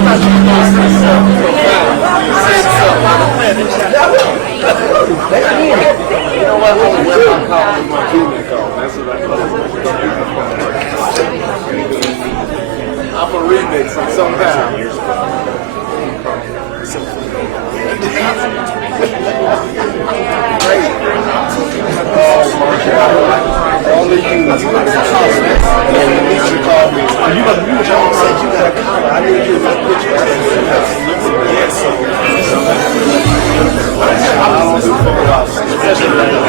I'm a remix somehow. Only you. Nietzsche called me. You said you got a collar. I need you to put your yes. I don't do photographs, especially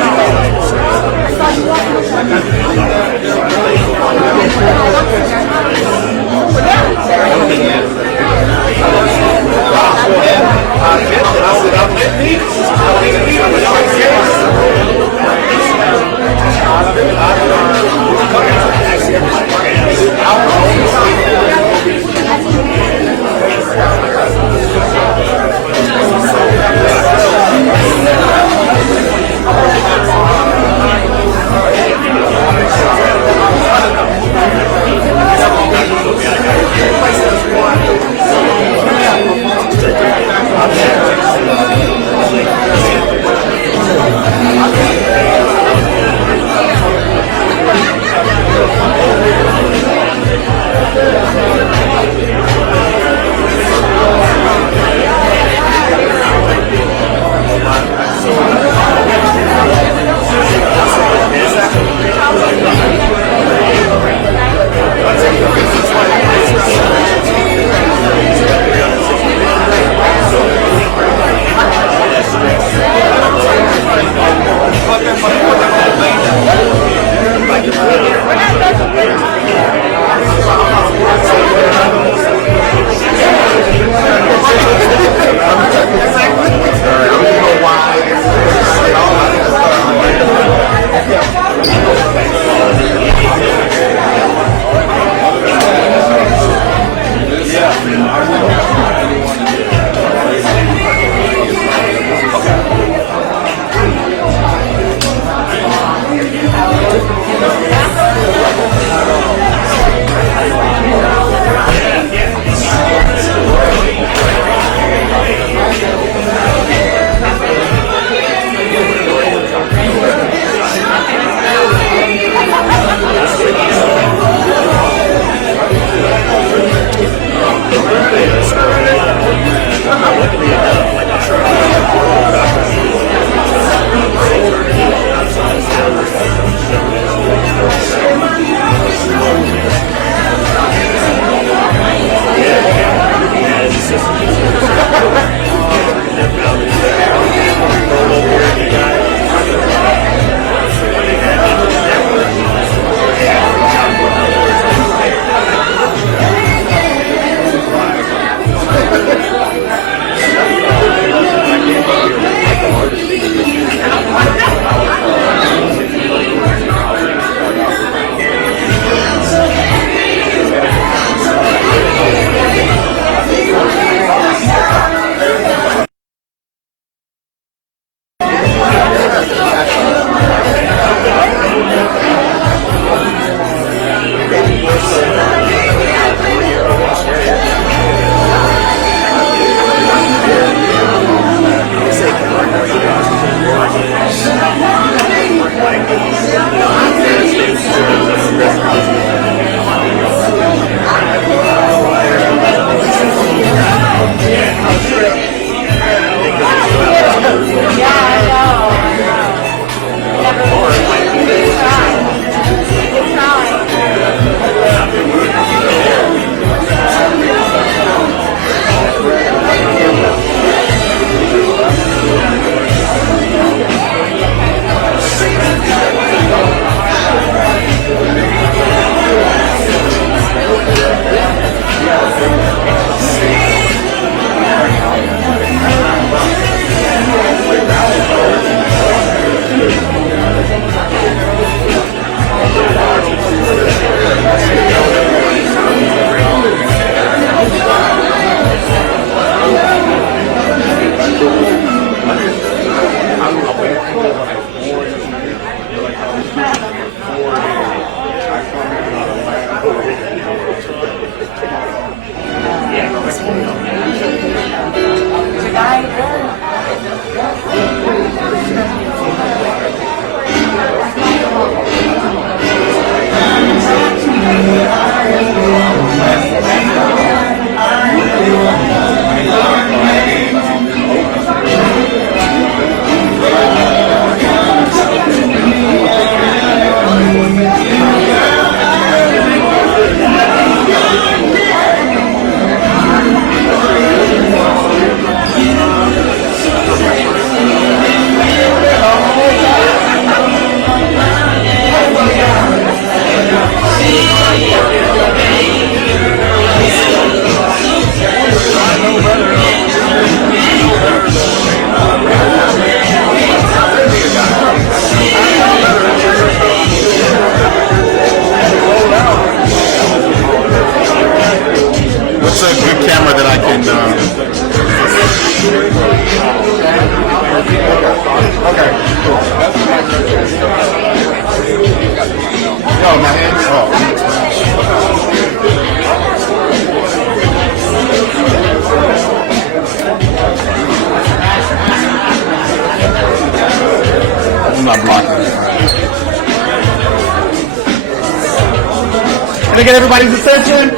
to get everybody's attention.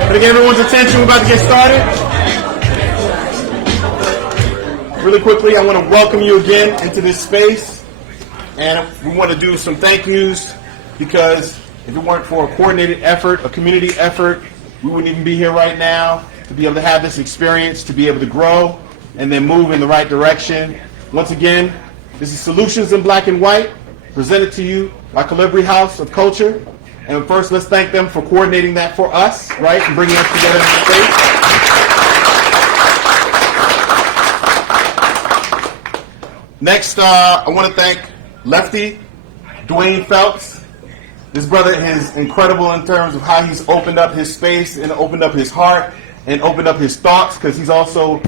Gotta get everyone's attention. We're about to get started. Really quickly, I want to welcome you again into this space. And we want to do some thank yous because if it weren't for a coordinated effort, a community effort, we wouldn't even be here right now to be able to have this experience, to be able to grow and then move in the right direction. Once again, this is Solutions in Black and White, presented to you by Calibri House of Culture. And first, let's thank them for coordinating that for us, right, and bringing us together in the space. Next, I want to thank Lefty, Dwayne Phelps. This brother is incredible in terms of how he's opened up his space and opened up his heart and opened up his thoughts, because he's also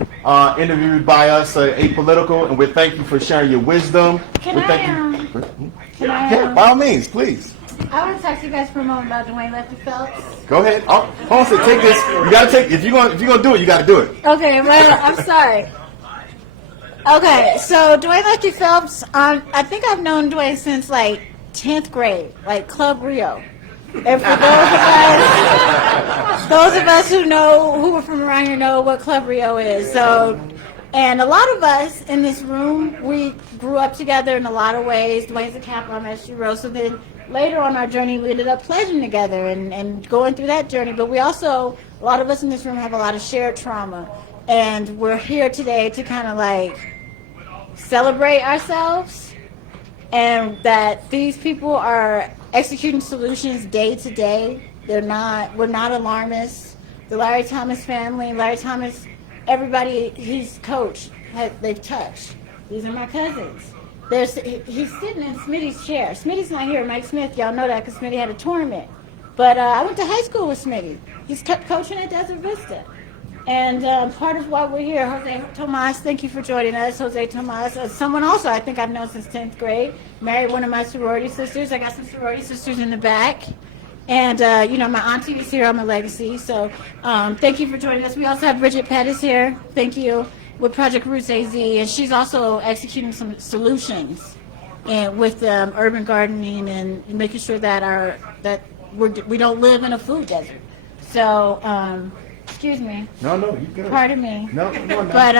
interviewed by us, Apolitical, and we're thankful for sharing your wisdom. Can I by all means, please. I want to talk to you guys for a moment about Dwayne Lefty Phelps. Go ahead. Hold on, take this. You gotta take. If you're gonna do it, you gotta do it. Okay, well, I'm sorry. Okay, so Dwayne Lefty Phelps. I think I've known Dwayne since like 10th grade, like Club Rio. And for those of us who are from around here know what Club Rio is. So, and a lot of us in this room, we grew up together in a lot of ways. Dwayne's a Kappa, I'm SG Rose. So then later on our journey, we ended up pledging together and going through that journey. But we also, a lot of us in this room have a lot of shared trauma. And we're here today to kind of like celebrate ourselves, and that these people are executing solutions day to day. We're not alarmists. The Larry Thomas family, Larry Thomas, everybody he's coached, they've touched. These are my cousins. He's sitting in Smitty's chair. Smitty's not here. Mike Smith, y'all know that because Smitty had a tournament. But I went to high school with Smitty. He's coaching at Desert Vista. And part of why we're here, Jose Tomas, thank you for joining us. Jose Tomas, someone also I think I've known since 10th grade, married one of my sorority sisters. I got some sorority sisters in the back. And, my auntie is here on my legacy. So thank you for joining us. We also have Bridget Pettis here. Thank you. With Project Roots AZ, and she's also executing some solutions and with urban gardening and making sure that we don't live in a food desert. So, excuse me. No, you good. Pardon me. No. But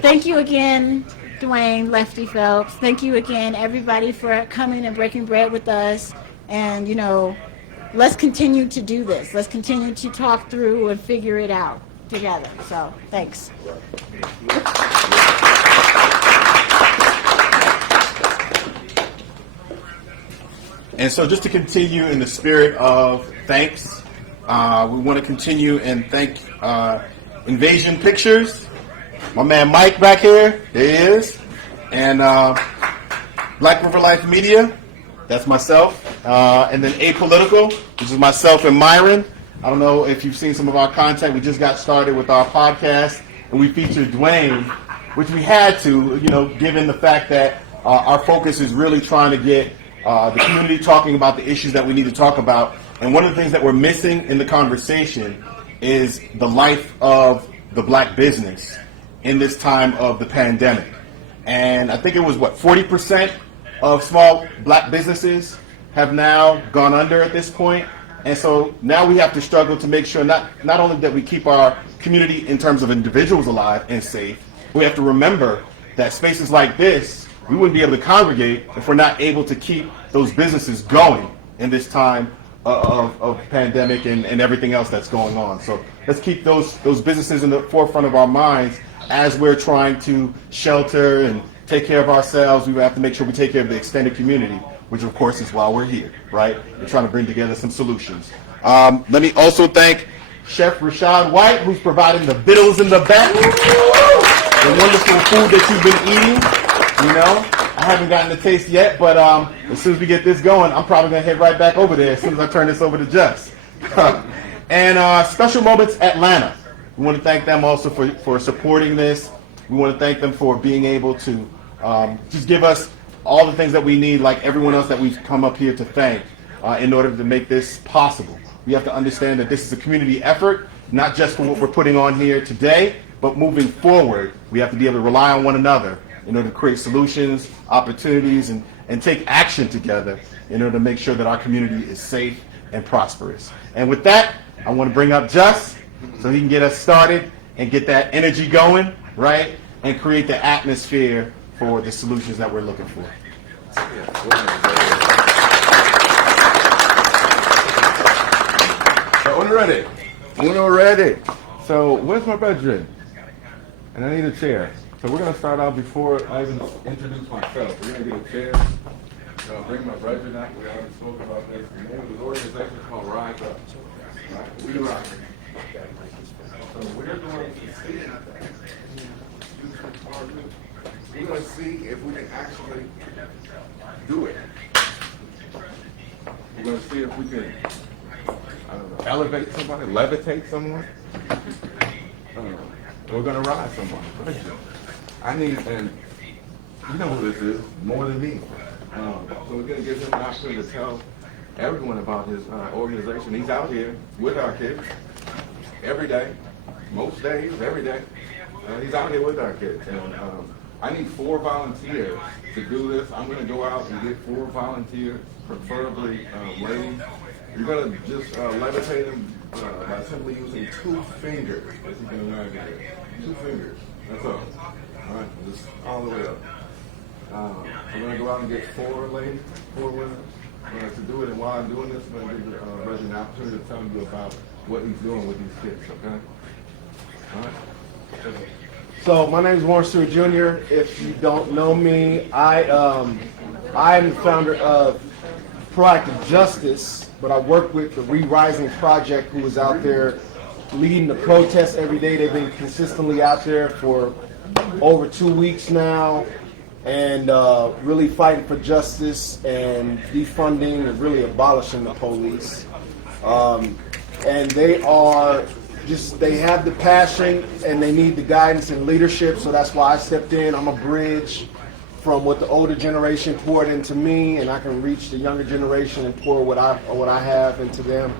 thank you again, Dwayne Lefty Phelps. Thank you again, everybody, for coming and breaking bread with us. And let's continue to do this. Let's continue to talk through and figure it out together. So, thanks. And so just to continue in the spirit of thanks, we want to continue and thank Invasion Pictures, my man Mike back here, there he is, and Black River Life Media, that's myself, and then Apolitical, which is myself and Myron. I don't know if you've seen some of our content. We just got started with our podcast, and we featured Dwayne, which we had to, given the fact that our focus is really trying to get the community talking about the issues that we need to talk about. And one of the things that we're missing in the conversation is the life of the black business in this time of the pandemic. And I think it was, 40% of small black businesses have now gone under at this point. And so now we have to struggle to make sure not only that we keep our community in terms of individuals alive and safe, we have to remember that spaces like this, we wouldn't be able to congregate if we're not able to keep those businesses going in this time of pandemic and everything else that's going on. So let's keep those businesses in the forefront of our minds as we're trying to shelter and take care of ourselves. We have to make sure we take care of the extended community, which of course is why we're here, right? We're trying to bring together some solutions. Let me also thank Chef Rashad White, who's providing the vittles in the back, the wonderful food that you've been eating. I haven't gotten the taste yet, but as soon as we get this going, I'm probably going to head right back over there as soon as I turn this over to Jess. And Special Moments Atlanta. We want to thank them also for supporting this. We want to thank them for being able to just give us all the things that we need, like everyone else that we've come up here to thank in order to make this possible. We have to understand that this is a community effort, not just for what we're putting on here today, but moving forward, we have to be able to rely on one another in order to create solutions, opportunities, and and take action together in order to make sure that our community is safe and prosperous. And with that, I want to bring up Just so he can get us started and get that energy going, right? And create the atmosphere for the solutions that we're looking for. So when we're ready. So where's my bedroom? And I need a chair. So we're gonna start out before I even introduce myself. We're gonna get a chair. Bring my brethren out. We already spoke about this. The name of the organization is called Rise Up. Right? We rise. So we're going to see if we can actually do it. We're going to see if we can, I don't know, elevate somebody, levitate someone. We're going to rise someone. I need, and you know who this is, more than me. So we're going to give him an opportunity to tell everyone about his organization. He's out here with our kids every day, most days, every day. He's out here with our kids. And I need 4 volunteers to do this. I'm going to go out and get 4 volunteers, preferably ladies. You're going to just levitate them by simply using 2 fingers, as you can imagine here. 2 fingers. That's all. All right, just all the way up. I'm going to go out and get 4 ladies, 4 women to do it. And while I'm doing this, I'm going to give the President an opportunity to tell you about what he's doing with these kids, okay? All right. So my name is Warren Stewart Jr. If you don't know me, I am the founder of Proactive Justice, but I work with the Re-Rising Project, who is out there leading the protests every day. They've been consistently out there for over 2 weeks now, and really fighting for justice and defunding and really abolishing the police. And they are just, they have the passion and they need the guidance and leadership, so that's why I stepped in. I'm a bridge from what the older generation poured into me, and I can reach the younger generation and pour what I have into them.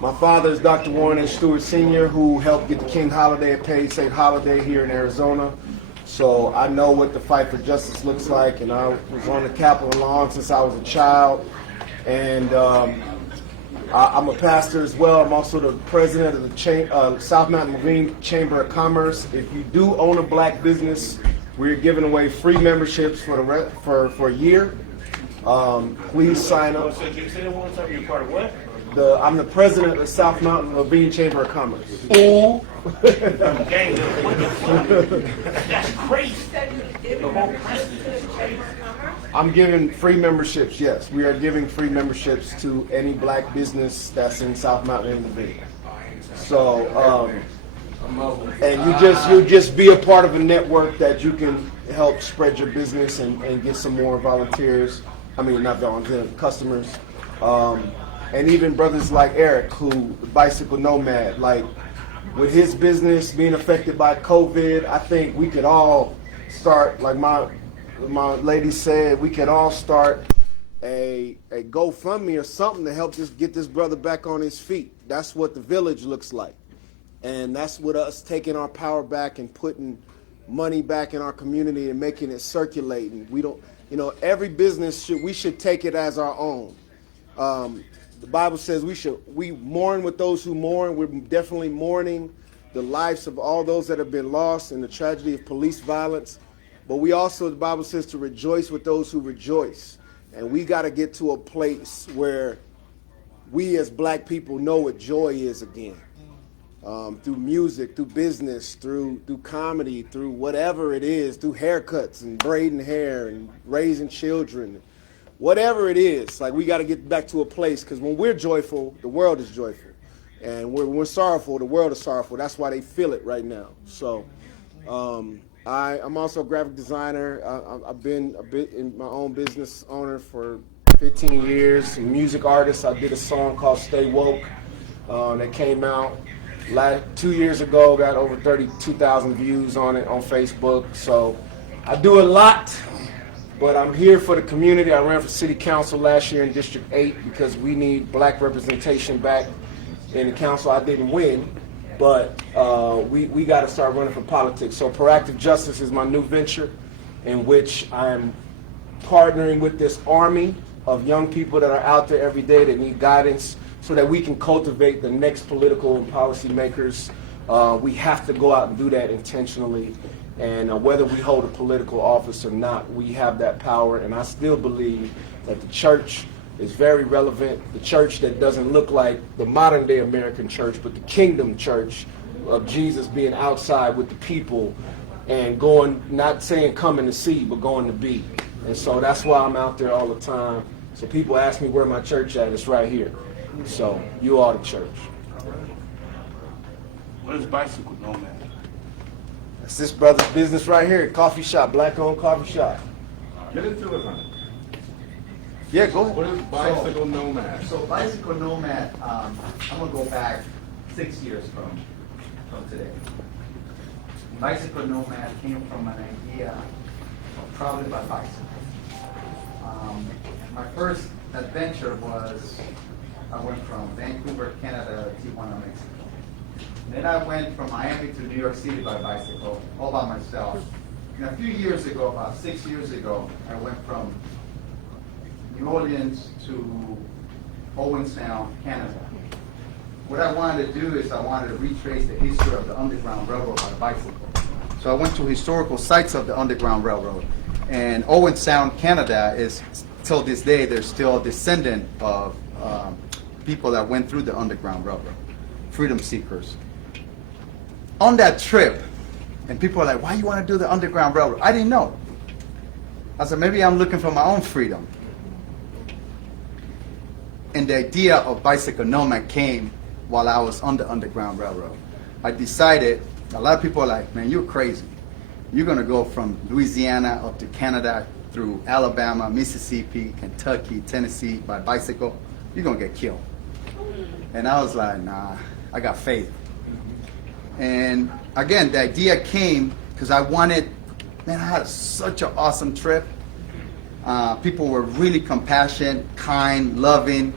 My father is Dr. Warren H. Stewart Sr., who helped get the King Holiday a paid state holiday here in Arizona. So I know what the fight for justice looks like, and I was on the Capitol lawn since I was a child. And I'm a pastor as well. I'm also the president of the South Mountain Ravine Chamber of Commerce. If you do own a black business, we're giving away free memberships for a year. Please sign up. So you say one time you're part of what? I'm the president of the South Mountain Ravine Chamber of Commerce. Gang, what the fuck? That's crazy. I'm giving free memberships, yes. We are giving free memberships to any black business that's in South Mountain and Ravine. So, and you just be a part of a network that you can help spread your business and get some more volunteers. I mean, not volunteers, customers. And even brothers like Eric, who bicycle nomad, like with his business being affected by COVID, I think we could all start, like my lady said, we could all start a GoFundMe or something to help get this brother back on his feet. That's what the village looks like. And that's what us taking our power back and putting money back in our community and making it circulating. We don't, every business we should take it as our own. The Bible says we mourn with those who mourn. We're definitely mourning the lives of all those that have been lost and the tragedy of police violence. But we also, the Bible says, to rejoice with those who rejoice. And we got to get to a place where we as black people know what joy is again. Through music, through business, through comedy, through whatever it is, through haircuts and braiding hair and raising children. Whatever it is, like we got to get back to a place, because when we're joyful, the world is joyful. And when we're sorrowful, the world is sorrowful. That's why they feel it right now. So I'm also a graphic designer. I've been a bit in my own business owner for 15 years. A music artist. I did a song called Stay Woke that came out 2 years ago. Got over 32,000 views on it on Facebook. So I do a lot. But I'm here for the community. I ran for city council last year in District 8 because we need black representation back in the council. I didn't win, but we got to start running for politics. So Proactive Justice is my new venture, in which I am partnering with this army of young people that are out there every day that need guidance so that we can cultivate the next political and policy makers. We have to go out and do that intentionally. And whether we hold a political office or not, we have that power. And I still believe that the church is very relevant. The church that doesn't look like the modern day American church, but the kingdom church of Jesus being outside with the people and going, not saying coming to see, but going to be. And so that's why I'm out there all the time. So people ask me where my church at, it's right here. So you are the church. What is bicycle nomad? That's this brother's business right here, coffee shop, black-owned coffee shop. Get into it, man. Yeah, go What ahead. is bicycle nomad? So bicycle nomad, I'm gonna go back 6 years from today. Bicycle nomad came from an idea of traveling by bicycle. My first adventure was, I went from Vancouver, Canada to Tijuana, Mexico. Then I went from Miami to New York City by bicycle, all by myself. And a few years ago, about 6 years ago, I went from New Orleans to Owen Sound, Canada. What I wanted to do is I wanted to retrace the history of the Underground Railroad by bicycle. So I went to historical sites of the Underground Railroad. And Owen Sound, Canada is, till this day, they're still a descendant of people that went through the Underground Railroad, freedom seekers. On that trip, and people are like, why you want to do the Underground Railroad? I didn't know. I said, maybe I'm looking for my own freedom. And the idea of bicycle nomad came while I was on the Underground Railroad. I decided, a lot of people are like, man, you're crazy. You're going to go from Louisiana up to Canada through Alabama, Mississippi, Kentucky, Tennessee by bicycle. You're going to get killed. And I was like, nah, I got faith. And again, the idea came because I wanted, man, I had such an awesome trip. People were really compassionate, kind, loving.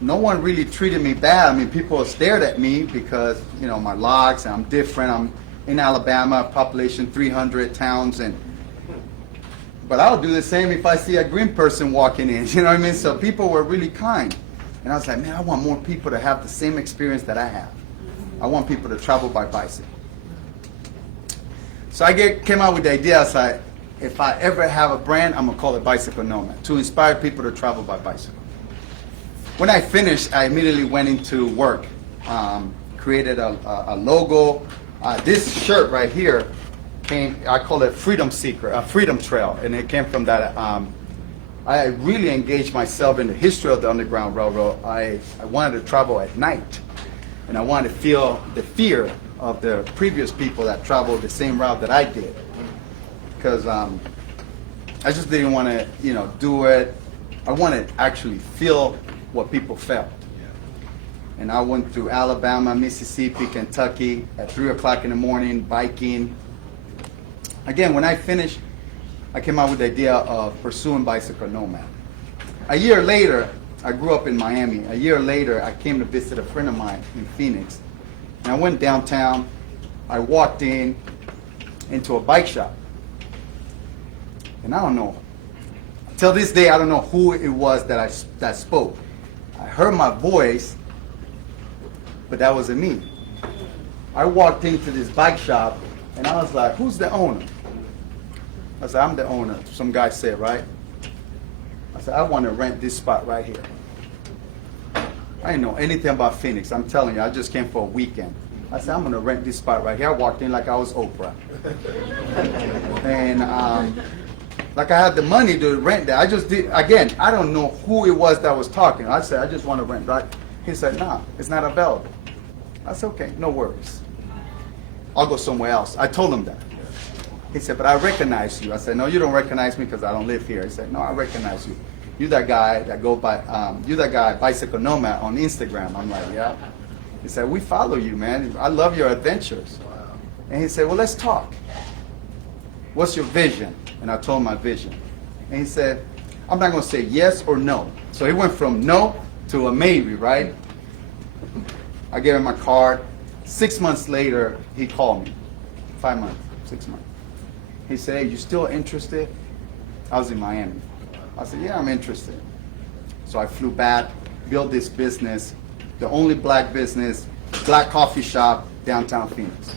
No one really treated me bad. I mean, people stared at me because, you know, my logs, and I'm different. I'm in Alabama, population 300 towns, but I'll do the same if I see a green person walking in, you know what I mean? So people were really kind. And I was like, man, I want more people to have the same experience that I have. I want people to travel by bicycle. So I came out with the idea, I was like, if I ever have a brand, I'm gonna call it Bicycle Nomad, to inspire people to travel by bicycle. When I finished, I immediately went into work, created a logo. This shirt right here came, I call it Freedom Seeker, a Freedom Trail, and it came from that. I really engaged myself in the history of the Underground Railroad. I wanted to travel at night, and I wanted to feel the fear of the previous people that traveled the same route that I did. Because I just didn't want to, you know, do it. I wanted to actually feel what people felt. And I went through Alabama, Mississippi, Kentucky at 3 o'clock in the morning, biking. Again, when I finished, I came out with the idea of pursuing Bicycle Nomad. A year later, I grew up in Miami. A year later, I came to visit a friend of mine in Phoenix. And I went downtown. I walked into a bike shop. And I don't know, till this day, I don't know who it was that spoke. I heard my voice, but that wasn't me. I walked into this bike shop, and I was like, who's the owner? I said, I'm the owner, some guy said, right? I said, I want to rent this spot right here. I didn't know anything about Phoenix. I'm telling you, I just came for a weekend. I said, I'm going to rent this spot right here. I walked in like I was Oprah. And like I had the money to rent that. I just did, again, I don't know who it was that was talking. I said, I just want to rent, right? He said, nah, it's not available. I said, okay, no worries. I'll go somewhere else. I told him that. He said, but I recognize you. I said, no, you don't recognize me because I don't live here. He said, no, I recognize you. You that guy that go by, you that guy, Bicycle Nomad on Instagram. I'm like, yeah. He said, we follow you, man. I love your adventures. And he said, well, let's talk. What's your vision? And I told him my vision. And he said, I'm not going to say yes or no. So he went from no to a maybe, right? I gave him my card. 6 months later, he called me. 5 months, 6 months. He said, hey, you still interested? I was in Miami. I said, yeah, I'm interested. So I flew back, built this business, the only black business, black coffee shop, downtown Phoenix.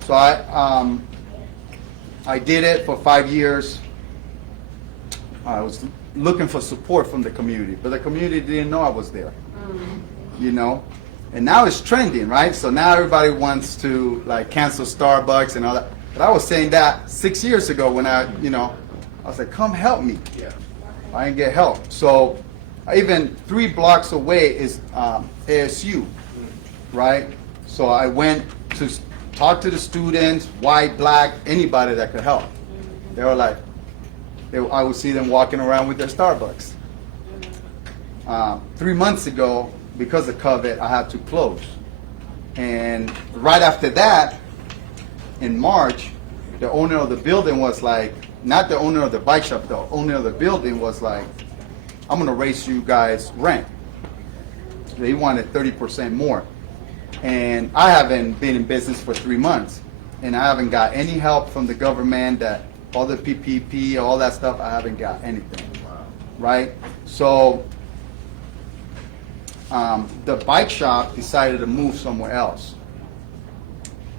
So I did it for 5 years. I was looking for support from the community, but the community didn't know I was there, you know? And now it's trending, right? So now everybody wants to like cancel Starbucks and all that. But I was saying that 6 years ago when I was like, come help me. Yeah. I didn't get help. So even 3 blocks away is ASU, right? So I went to talk to the students, white, black, anybody that could help. They were like, I would see them walking around with their Starbucks. 3 months ago, because of COVID, I had to close. And right after that, in March, the owner of the building was like, not the owner of the bike shop, the owner of the building was like, I'm gonna raise you guys rent. They wanted 30% more. And I haven't been in business for 3 months. And I haven't got any help from the government, that all the PPP, all that stuff, I haven't got anything, right? So the bike shop decided to move somewhere else.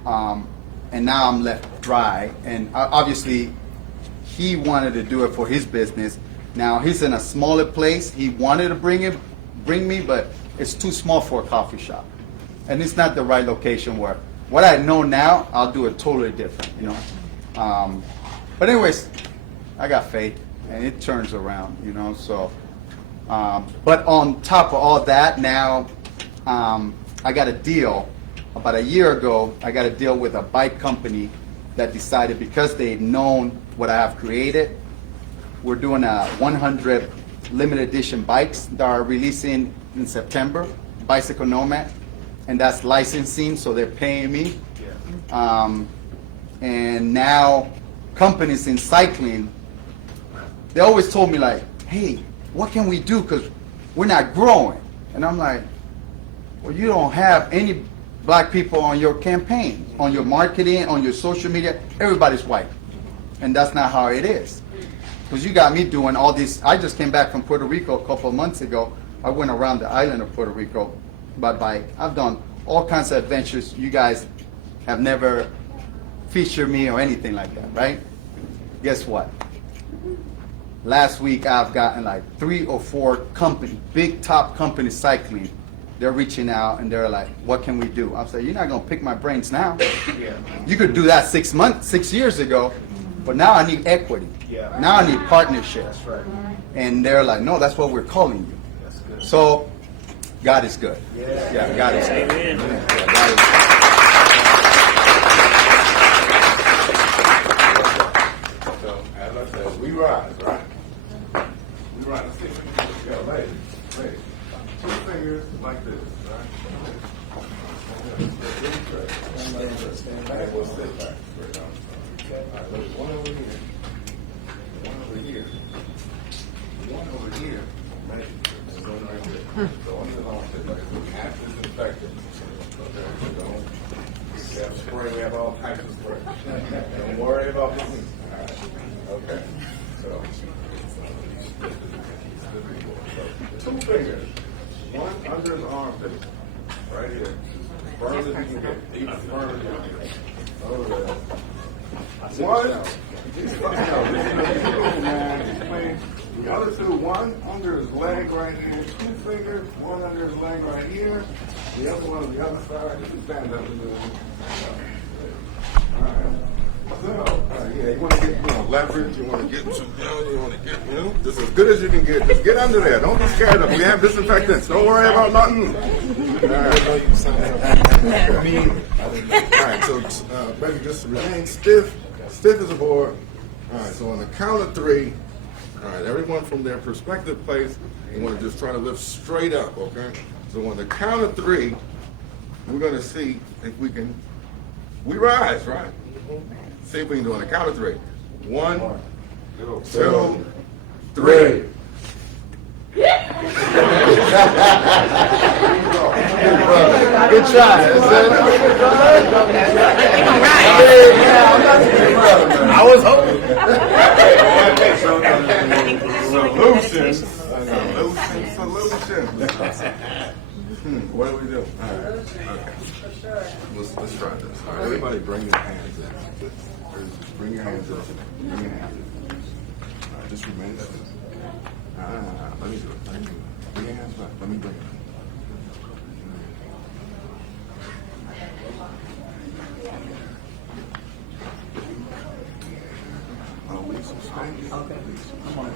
And now I'm left dry. And obviously, he wanted to do it for his business. Now he's in a smaller place. He wanted to bring me, but it's too small for a coffee shop. And it's not the right location where, what I know now, I'll do it totally different, you know? But anyways, I got faith, and it turns around, you know, so. But on top of all that, now I got a deal. About a year ago, I got a deal with a bike company that decided, because they'd known what I have created, we're doing a 100 limited edition bikes that are releasing in September, Bicycle Nomad, and that's licensing, so they're paying me. And now companies in cycling, they always told me like, hey, what can we do, because we're not growing. And I'm like, well, you don't have any black people on your campaign, on your marketing, on your social media. Everybody's white, and that's not how it is. Because you got me doing all these. I just came back from Puerto Rico a couple of months ago. I went around the island of Puerto Rico by bike. I've done all kinds of adventures. You guys have never featured me or anything like that, right? Guess what? Last week I've gotten like 3 or 4 company, big top companies cycling. They're reaching out and they're like, what can we do? I'm saying, you're not gonna pick my brains now. Yeah. You could do that 6 years ago, but now I need equity. Yeah. Now I need partnership. That's right. And they're like, no, that's what we're calling you. That's good. So God is good. Yeah. Yeah, God is good. Amen. Yeah, God is good. So, as I said, we rise, right? We rise. Let's see if we can get go. Ladies. 2 fingers like this, right? And we'll sit back. All right, there's one over here. One over here. One over here. Maybe. There's one right there. So one is on sit back. We have disinfectant. Okay, so don't. We have spray. We have all types of spray. Don't worry about this. All right. Okay. So 2 fingers. One under his armpit, right here. Firm as you can get. Even firm as you can get. Over there. One. The other 2, one under his leg right here. 2 fingers. One under his leg right here. The other one on the other side. You can stand up and do it. All right. So, yeah, you want to get, leverage, you want to get some down, you want to get, just as good as you can get. Just get under there. Don't be scared of it. We have disinfectants. Don't worry about nothing. All right, so baby, just remain stiff as a board. All right, so on the count of 3, all right, everyone from their perspective place, you want to just try to lift straight up, okay? So on the count of 3, we're going to see if we rise, right? See if we can do it on the count of 3. 1, 2, 3. Good try. I was hoping. Solutions. Meditation. Solutions. What do we do? All right. Okay. Let's try this. All right. Everybody bring your hands in. Bring your hands up. Bring your hands in. All right. Just remain still. Let me do it. Bring your hands back. Let me bring it. Oh, we some space. Okay. Come on.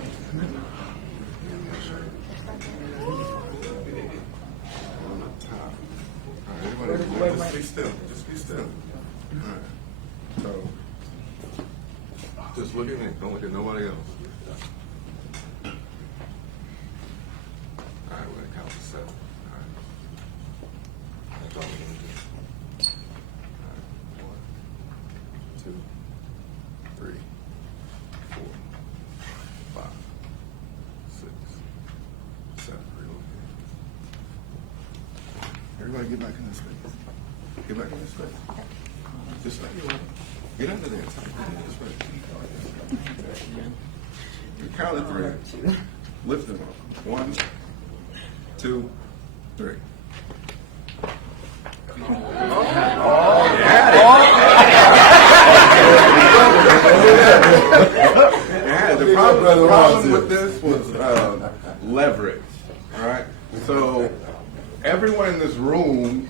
On the top. All right, everybody, just be still. Just be still. All right. So, just look at me. Don't look at nobody else. All right, we're gonna count to 7. All right. That's all we're gonna do. All right. 1, 2, 3, 4, 5, 6, 7. Everybody get back in this space. Get back in this space. Just like you are. Get under there. This way. You count to 3. Lift them up. 1, 2, 3. Yeah, the problem with this was leverage. All right. So everyone in this room,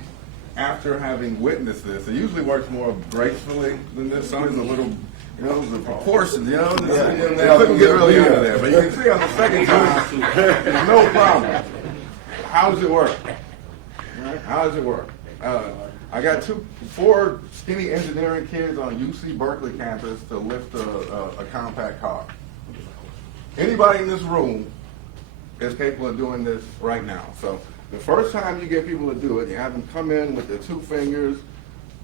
after having witnessed this, it usually works more gracefully than this. Sometimes a little, the proportions, they couldn't get really out of there. But you can see on the second time, there's no problem. How does it work? Right? How does it work? I got 4 skinny engineering kids on UC Berkeley campus to lift a compact car. Anybody in this room is capable of doing this right now. So the first time you get people to do it, you have them come in with their 2 fingers.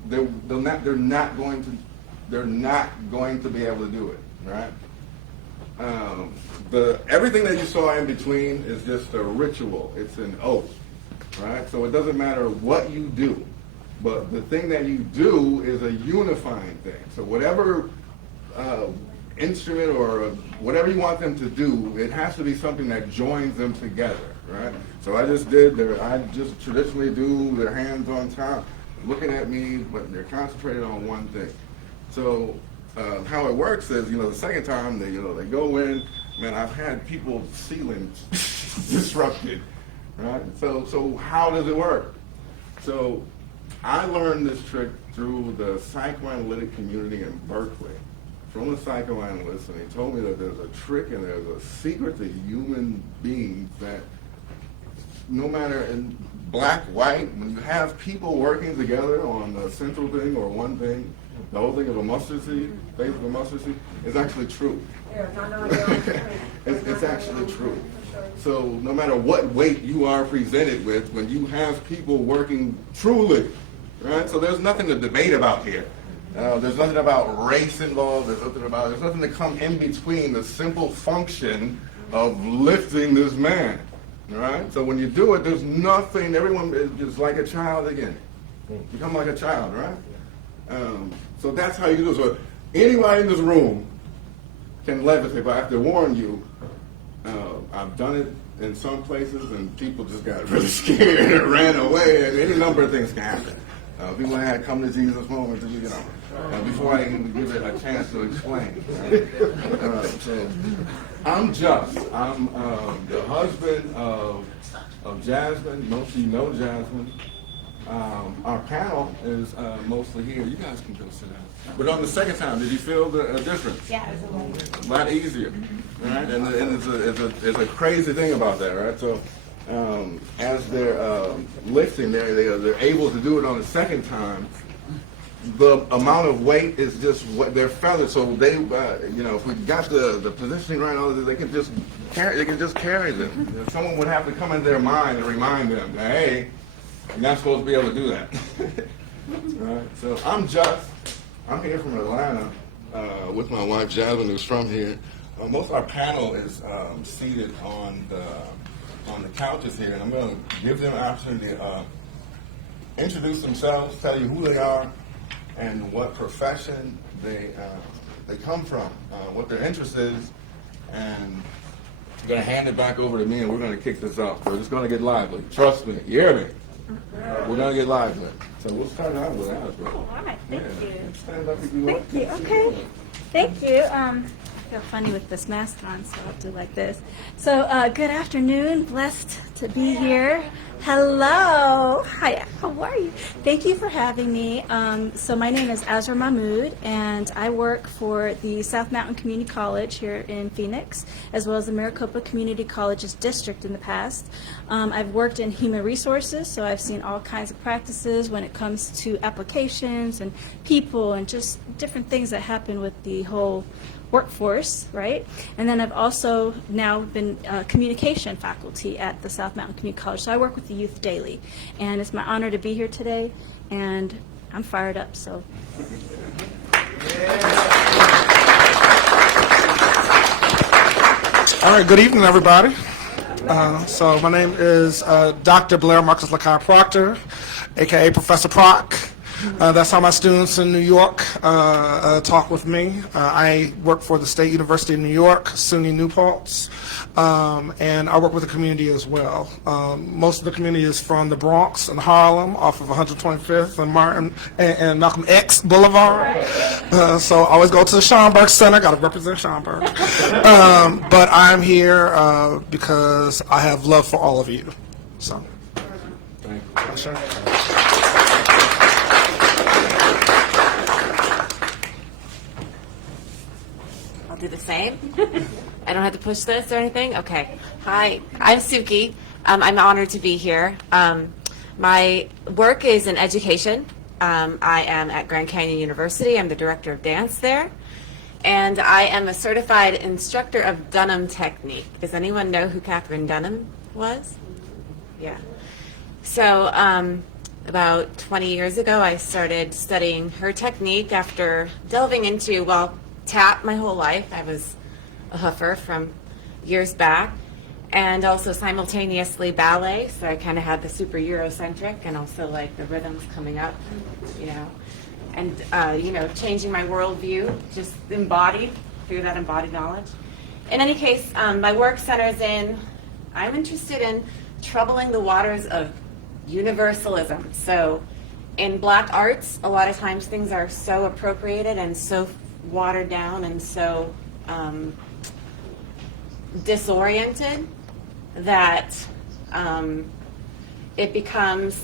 They're not going to be able to do it, right? Everything that you saw in between is just a ritual. It's an oath, right? So it doesn't matter what you do, but the thing that you do is a unifying thing. So whatever instrument or whatever you want them to do, it has to be something that joins them together, right? So I just traditionally do their hands on top, looking at me, but they're concentrated on one thing. So how it works is, the second time they go in, man, I've had people's ceilings disrupted, right? So how does it work? So I learned this trick through the psychoanalytic community in Berkeley, from a psychoanalyst, and he told me that there's a trick and there's a secret to human beings that no matter in black, white, when you have people working together on a central thing or one thing, the whole thing of a mustard seed, faith of a mustard seed, is actually true. It's actually true. So no matter what weight you are presented with, when you have people working truly, right? So there's nothing to debate about here. There's nothing about race involved. There's nothing to come in between the simple function of lifting this man. All right? So when you do it, there's nothing. Everyone is just like a child again. Become like a child, right? So that's how you do it. So anybody in this room can levitate, but I have to warn you, I've done it in some places, and people just got really scared and ran away, and any number of things can happen. People had come to Jesus moments, before I even give it a chance to explain. Right? So I'm Just. I'm the husband of Jasmine. Most of you know Jasmine. Our panel is mostly here. You guys can go sit down. But on the second time, did you feel the difference? Yeah, it was a lot easier. Right? And it's a crazy thing about that, right? So as they're lifting, they're able to do it on the second time. The amount of weight is just what they're feathered. So they, if we got the positioning right, all this, they can just carry them. Someone would have to come into their mind and remind them that, hey, you're not supposed to be able to do that. Right? So I'm here from Atlanta with my wife Jasmine, who's from here. Most of our panel is seated on the couches here, and I'm going to give them an opportunity to introduce themselves, tell you who they are, and what profession they come from, what their interest is, and You're going to hand it back over to me, and we're going to kick this off. So it's going to get lively. Trust me. You hear me? We're going to get lively. So we'll start out with Alice. All right, thank you. Stand up if you want. Thank you. Okay. Thank you. I feel funny with this mask on, so I'll do like this. So, good afternoon. Blessed to be here. Hello. Hi. How are you? Thank you for having me. So my name is Asa Mahmood, and I work for the South Mountain Community College here in Phoenix, as well as the Maricopa Community College's district in the past. I've worked in human resources, so I've seen all kinds of practices when it comes to applications and people and just different things that happen with the whole workforce, right? And then I've also now been communication faculty at the South Mountain Community College, so I work with the youth daily. And it's my honor to be here today, and I'm fired up, so. All right, good evening, everybody. So my name is Dr. Blair Marcus Lakai Proctor, aka Professor Proc. That's how my students in New York talk with me. I work for the State University of New York, SUNY New Paltz, and I work with the community as well. Most of the community is from the Bronx and Harlem, off of 125th and Martin and Malcolm X Boulevard. So I always go to the Schomburg Center. Got to represent Schomburg. But I'm here because I have love for all of you. So, thank you. Sure. Do the same. I don't have to push this or anything. Okay. Hi, I'm Suki. I'm honored to be here. My work is in education. I am at Grand Canyon University. I'm the director of dance there, and I am a certified instructor of Dunham technique. Does anyone know who Catherine Dunham was? Yeah. So about 20 years ago, I started studying her technique after delving into, tap my whole life. I was a hoofer from years back, and also simultaneously ballet, so I kind of had the super Eurocentric and also like the rhythms coming up, and changing my worldview, just embodied through that embodied knowledge. In any case, my work centers in, I'm interested in troubling the waters of universalism. So in Black arts, a lot of times things are so appropriated and so watered down and so disoriented that it becomes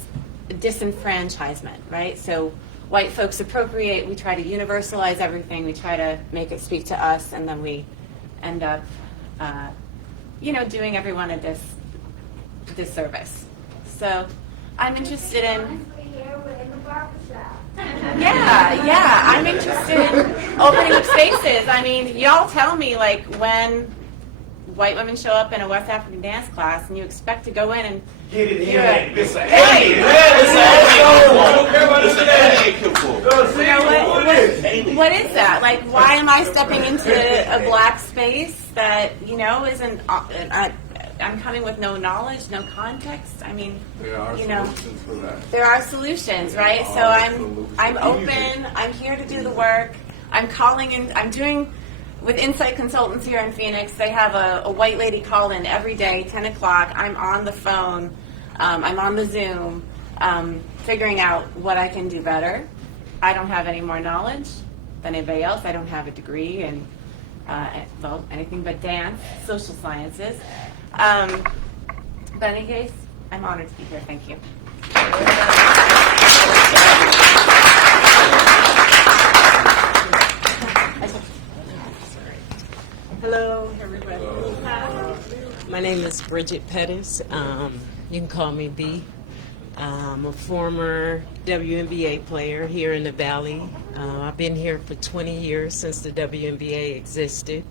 disenfranchisement, right? So white folks appropriate, we try to universalize everything, we try to make it speak to us, and then we end up, doing everyone a disservice. So I'm interested in I'm interested in opening up spaces. I mean, y'all tell me, like, when white women show up in a West African dance class and you expect to go in and get it in. It's an what is that? Like, why am I stepping into a black space that, isn't, I'm coming with no knowledge, no context. I mean, There are solutions for that. There are solutions, right? So I'm open. I'm here to do the work. I'm calling in. I'm doing with Insight Consultants here in Phoenix. They have a white lady call in every day, 10 o'clock. I'm on the phone. I'm on the Zoom, figuring out what I can do better. I don't have any more knowledge than anybody else. I don't have a degree in anything but dance, social sciences. But in any case, I'm honored to be here. Thank you. Hello, everybody. My name is Bridget Pettis. You can call me B. I'm a former WNBA player here in the Valley. I've been here for 20 years since the WNBA existed.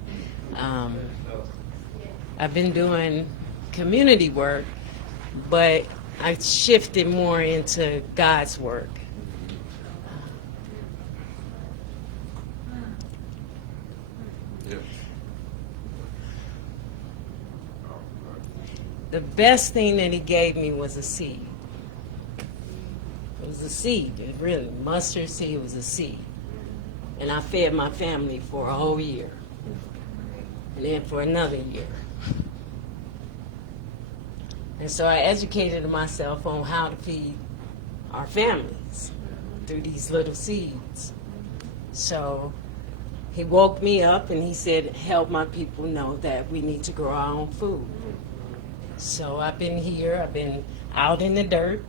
I've been doing community work, but I shifted more into God's work. The best thing that he gave me was a seed. It was a seed, it really, mustard seed was a seed. And I fed my family for a whole year. And then for another year. And so I educated myself on how to feed our families through these little seeds. So he woke me up and he said, help my people know that we need to grow our own food. So I've been here, I've been out in the dirt,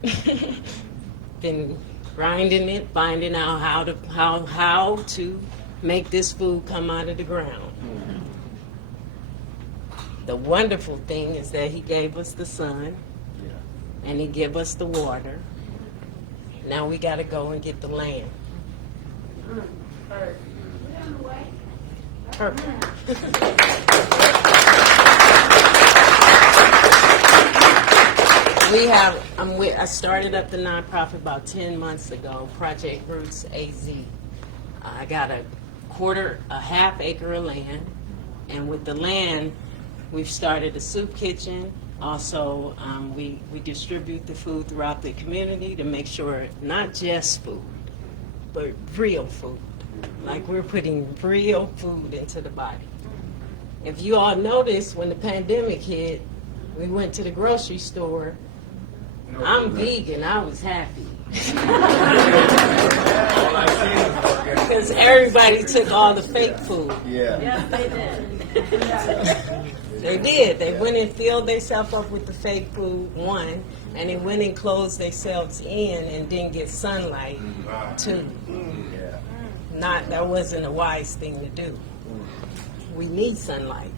been grinding it, finding out how to make this food come out of the ground. The wonderful thing is that he gave us the sun and he gave us the water. Now we got to go and get the land. Perfect. I started up the nonprofit about 10 months ago, Project Roots AZ. I got a half acre of land, and with the land, we've started a soup kitchen. Also, we distribute the food throughout the community to make sure not just food, but real food. Like we're putting real food into the body. If you all noticed, when the pandemic hit, we went to the grocery store. I'm vegan, I was happy. Because everybody took all the fake food. Yeah. They did. They did. They went and filled themselves up with the fake food, one, and they went and closed themselves in and didn't get sunlight, two. That wasn't a wise thing to do. We need sunlight.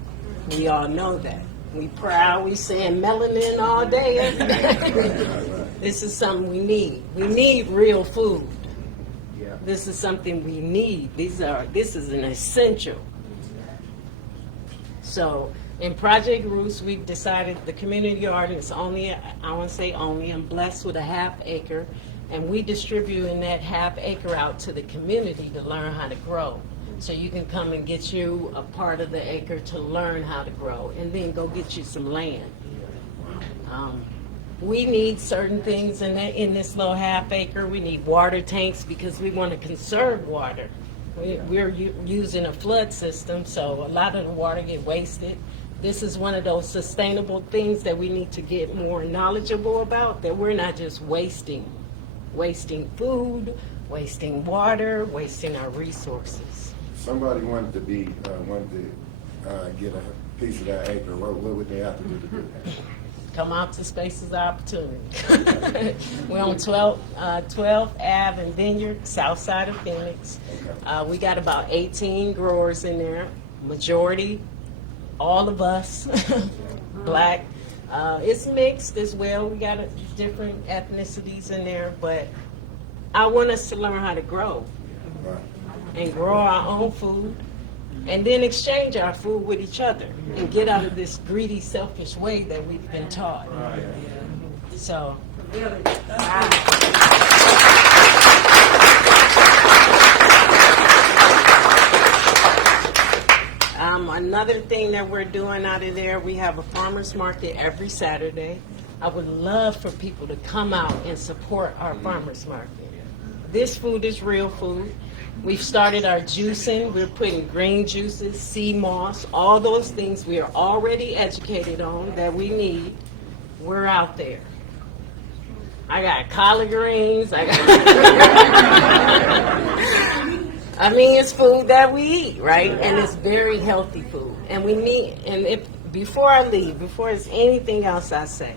We all know that. We proud, we saying melanin all day, every day. This is something we need. We need real food. This is something we need. This is an essential. So in Project Roots, we've decided the community garden is only, I want to say only, I'm blessed with a half acre, and we distributing that half acre out to the community to learn how to grow. So you can come and get you a part of the acre to learn how to grow, and then go get you some land. We need certain things in this little half acre. We need water tanks because we want to conserve water. We're using a flood system, so a lot of the water get wasted. This is one of those sustainable things that we need to get more knowledgeable about, that we're not just wasting food, wasting water, wasting our resources. Somebody wanted to get a piece of that acre. What would they have to do to do that? Come out to Spaces of Opportunity. We're on 12th Ave and Vineyard, south side of Phoenix. We got about 18 growers in there, majority, all of us, black. It's mixed as well. We got different ethnicities in there, but I want us to learn how to grow and grow our own food, and then exchange our food with each other and get out of this greedy, selfish way that we've been taught. So, another thing that we're doing out of there, we have a farmer's market every Saturday. I would love for people to come out and support our farmer's market. This food is real food. We've started our juicing. We're putting green juices, sea moss, all those things we are already educated on that we need. We're out there. I got collard greens. I mean, it's food that we eat, right? And it's very healthy food. And we need, before I leave, before there's anything else I say,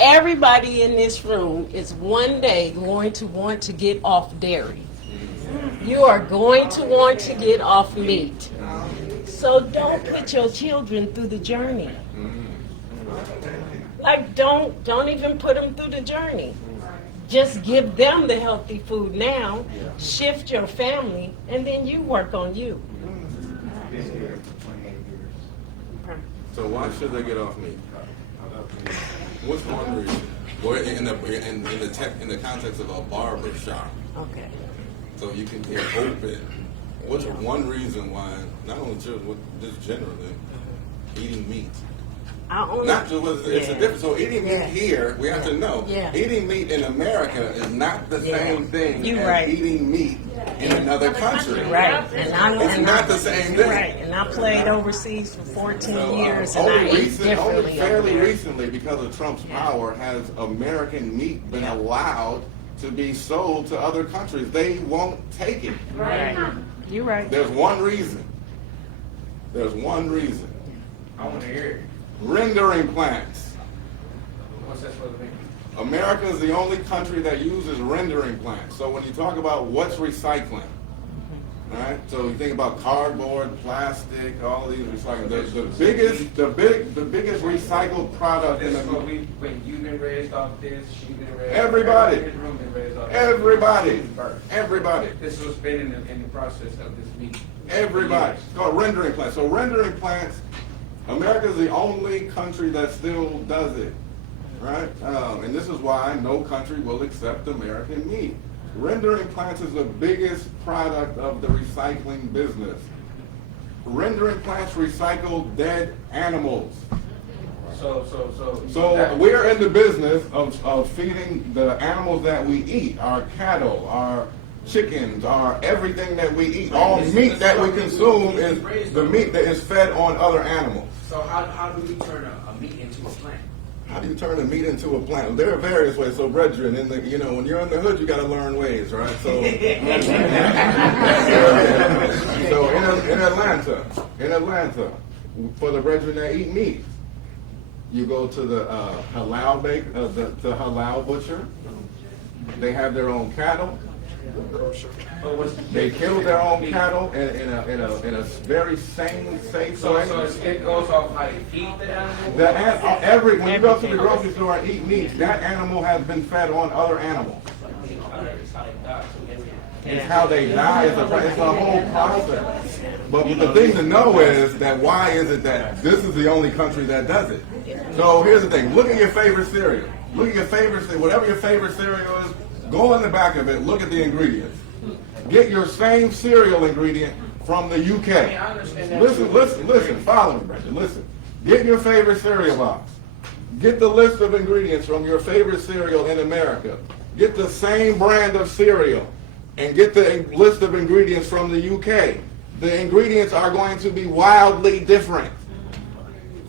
everybody in this room is one day going to want to get off dairy. You are going to want to get off meat. So don't put your children through the journey. Like, don't even put them through the journey. Just give them the healthy food now, shift your family, and then you work on you. So why should they get off meat? What's one reason? Well, in the context of a barber shop. Okay. So you can get open. What's one reason why not only children, but just generally eating meat Not just it's a difference. So eating meat here, we have to know. Yeah. Eating meat in America is not the same thing You're as right. eating meat in another country. Right, and It's not the same thing. Right, and I played overseas for 14 years, and I Only ate differently. only fairly over there. recently, because of Trump's power, has American meat been allowed to be sold to other countries. They won't take it. Right, you're right. There's one reason. There's one reason. I want to hear it. Rendering plants. What's that supposed to mean? America is the only country that uses rendering plants. So when you talk about what's recycling, all right? So you think about cardboard, plastic, all these recycling. The biggest recycled product in the When you've been raised off this, she's been raised. Everybody. Every room been raised off everybody, this. everybody, This was been in the process of this meeting. everybody. It's called rendering plants. So rendering plants, America is the only country that still does it. Right? And this is why no country will accept American meat. Rendering plants is the biggest product of the recycling business. Rendering plants recycle dead animals. So we're in the business of feeding the animals that we eat, our cattle, our chickens, our everything that we eat. All meat that we consume is the meat that is fed on other animals. So how do we turn a meat into a plant? How do you turn a meat into a plant? There are various ways. So, brethren, when you're in the hood, you got to learn ways, right? So, so in Atlanta, for the brethren that eat meat, you go to the halal the halal butcher. They have their own cattle. They kill their own cattle in a very sane, safe way. So it goes off how you feed the animal? When you go to the grocery store and eat meat, that animal has been fed on other animals. It's how they die. It's a whole process. But the thing to know is that why is it that this is the only country that does it? So here's the thing. Look at your favorite cereal. Look at your favorite cereal. Whatever your favorite cereal is, go in the back of it, look at the ingredients. Get your same cereal ingredient from the UK. Listen, follow me, Brendan, listen. Get your favorite cereal box. Get the list of ingredients from your favorite cereal in America. Get the same brand of cereal and get the list of ingredients from the UK. The ingredients are going to be wildly different.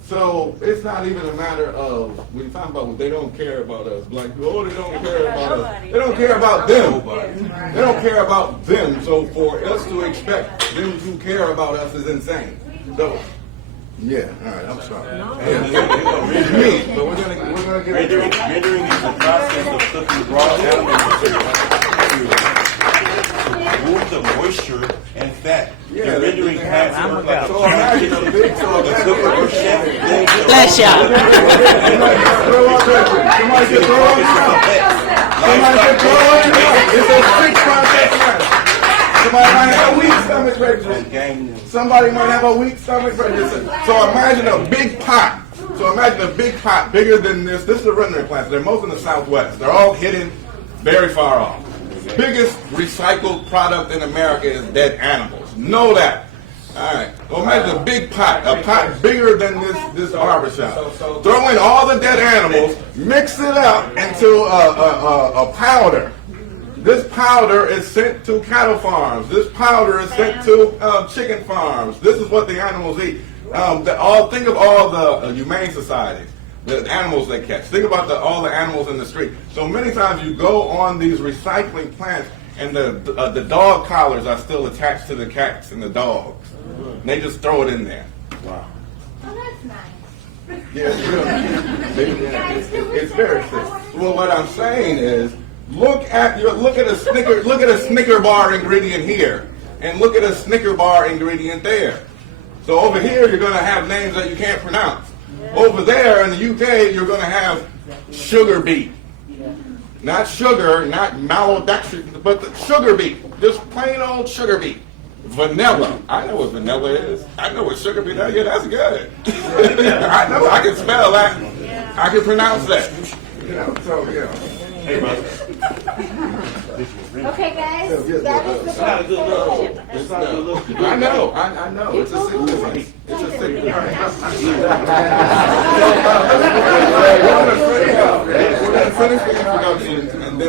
So it's not even a matter of, when you talk about they don't care about us, black people, they don't care about us. They don't care about them. They don't care about them. So for us to expect them to care about us is insane. So, yeah, all right, I'm sorry. It's me, but we're gonna get Rendering is the process of cooking raw animals to remove the moisture and fat. Yeah, the rendering plants work like so imagine a big Bless y'all. Somebody can throw on It's a 6-process line. Somebody might have a weak stomach prejudice. Somebody might have a weak stomach prejudice. So imagine a big pot. So imagine a big pot bigger than this. This is the rendering plants. They're most in the Southwest. They're all hidden very far off. Biggest recycled product in America is dead animals. Know that. All right. Well, imagine a big pot, a pot bigger than this barbershop. Throw in all the dead animals, mix it up into a powder. This powder is sent to cattle farms. This powder is sent to chicken farms. This is what the animals eat. Think of all the humane societies. The animals they catch. Think about all the animals in the street. So many times you go on these recycling plants and the dog collars are still attached to the cats and the dogs. And they just throw it in there. Wow. Oh, that's nice. Yeah, it's very sick. Well, what I'm saying is, look at a Snicker bar ingredient here, and look at a Snicker bar ingredient there. So over here, you're going to have names that you can't pronounce. Over there in the UK, you're going to have sugar beet. Not sugar, not maltodextrin, but the sugar beet. Just plain old sugar beet. Vanilla. I know what vanilla is. I know what sugar beet is. Yeah, that's good. I know. I can spell that. I can pronounce that. Hey, brother. Okay, guys, that is the It's not a good look. I know. It's a sickness. It's a sickness. We're gonna finish the introduction, and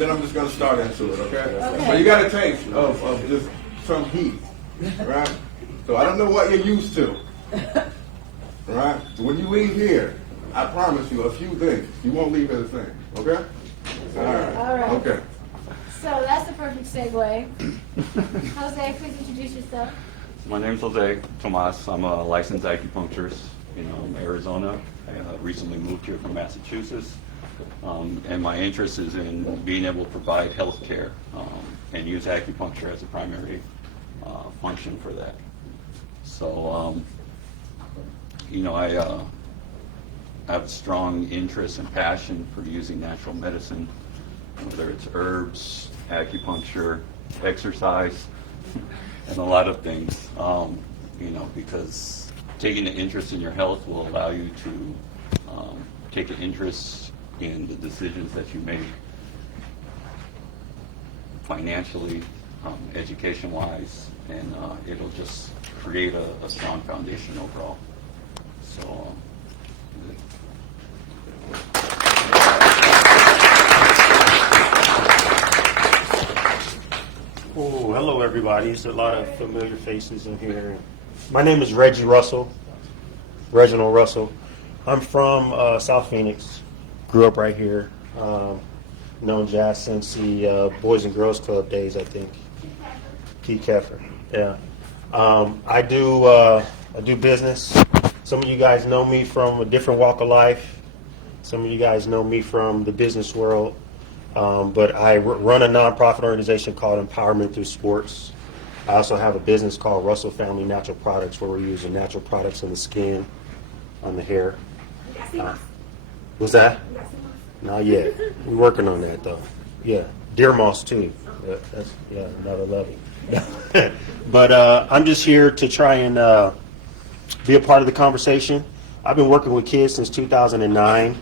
then I'm just gonna start into it. Okay. So you got a taste of just some heat, right? So I don't know what you're used to, right? So when you leave here, I promise you a few things. You won't leave as a thing. Okay. All right. Okay. So that's the perfect segue. Jose, please introduce yourself. My name's Jose Tomas. I'm a licensed acupuncturist in Arizona. I recently moved here from Massachusetts. And my interest is in being able to provide health care and use acupuncture as a primary function for that. So, I have a strong interest and passion for using natural medicine, whether it's herbs, acupuncture, exercise, and a lot of things, because taking an interest in your health will allow you to take an interest in the decisions that you make financially, education-wise, and it'll just create a strong foundation overall. So, Oh, hello everybody. There's a lot of familiar faces in here. My name is Reginald Russell. I'm from South Phoenix. Grew up right here. Known jazz since the Boys and Girls Club days, I think. Keith Keffer. Yeah. I do business. Some of you guys know me from a different walk of life. Some of you guys know me from the business world. But I run a nonprofit organization called Empowerment Through Sports. I also have a business called Russell Family Natural Products, where we're using natural products on the skin, on the hair. What's that? Not yet. We're working on that, though. Yeah, deer moss too. That's another level. But I'm just here to try and be a part of the conversation. I've been working with kids since 2009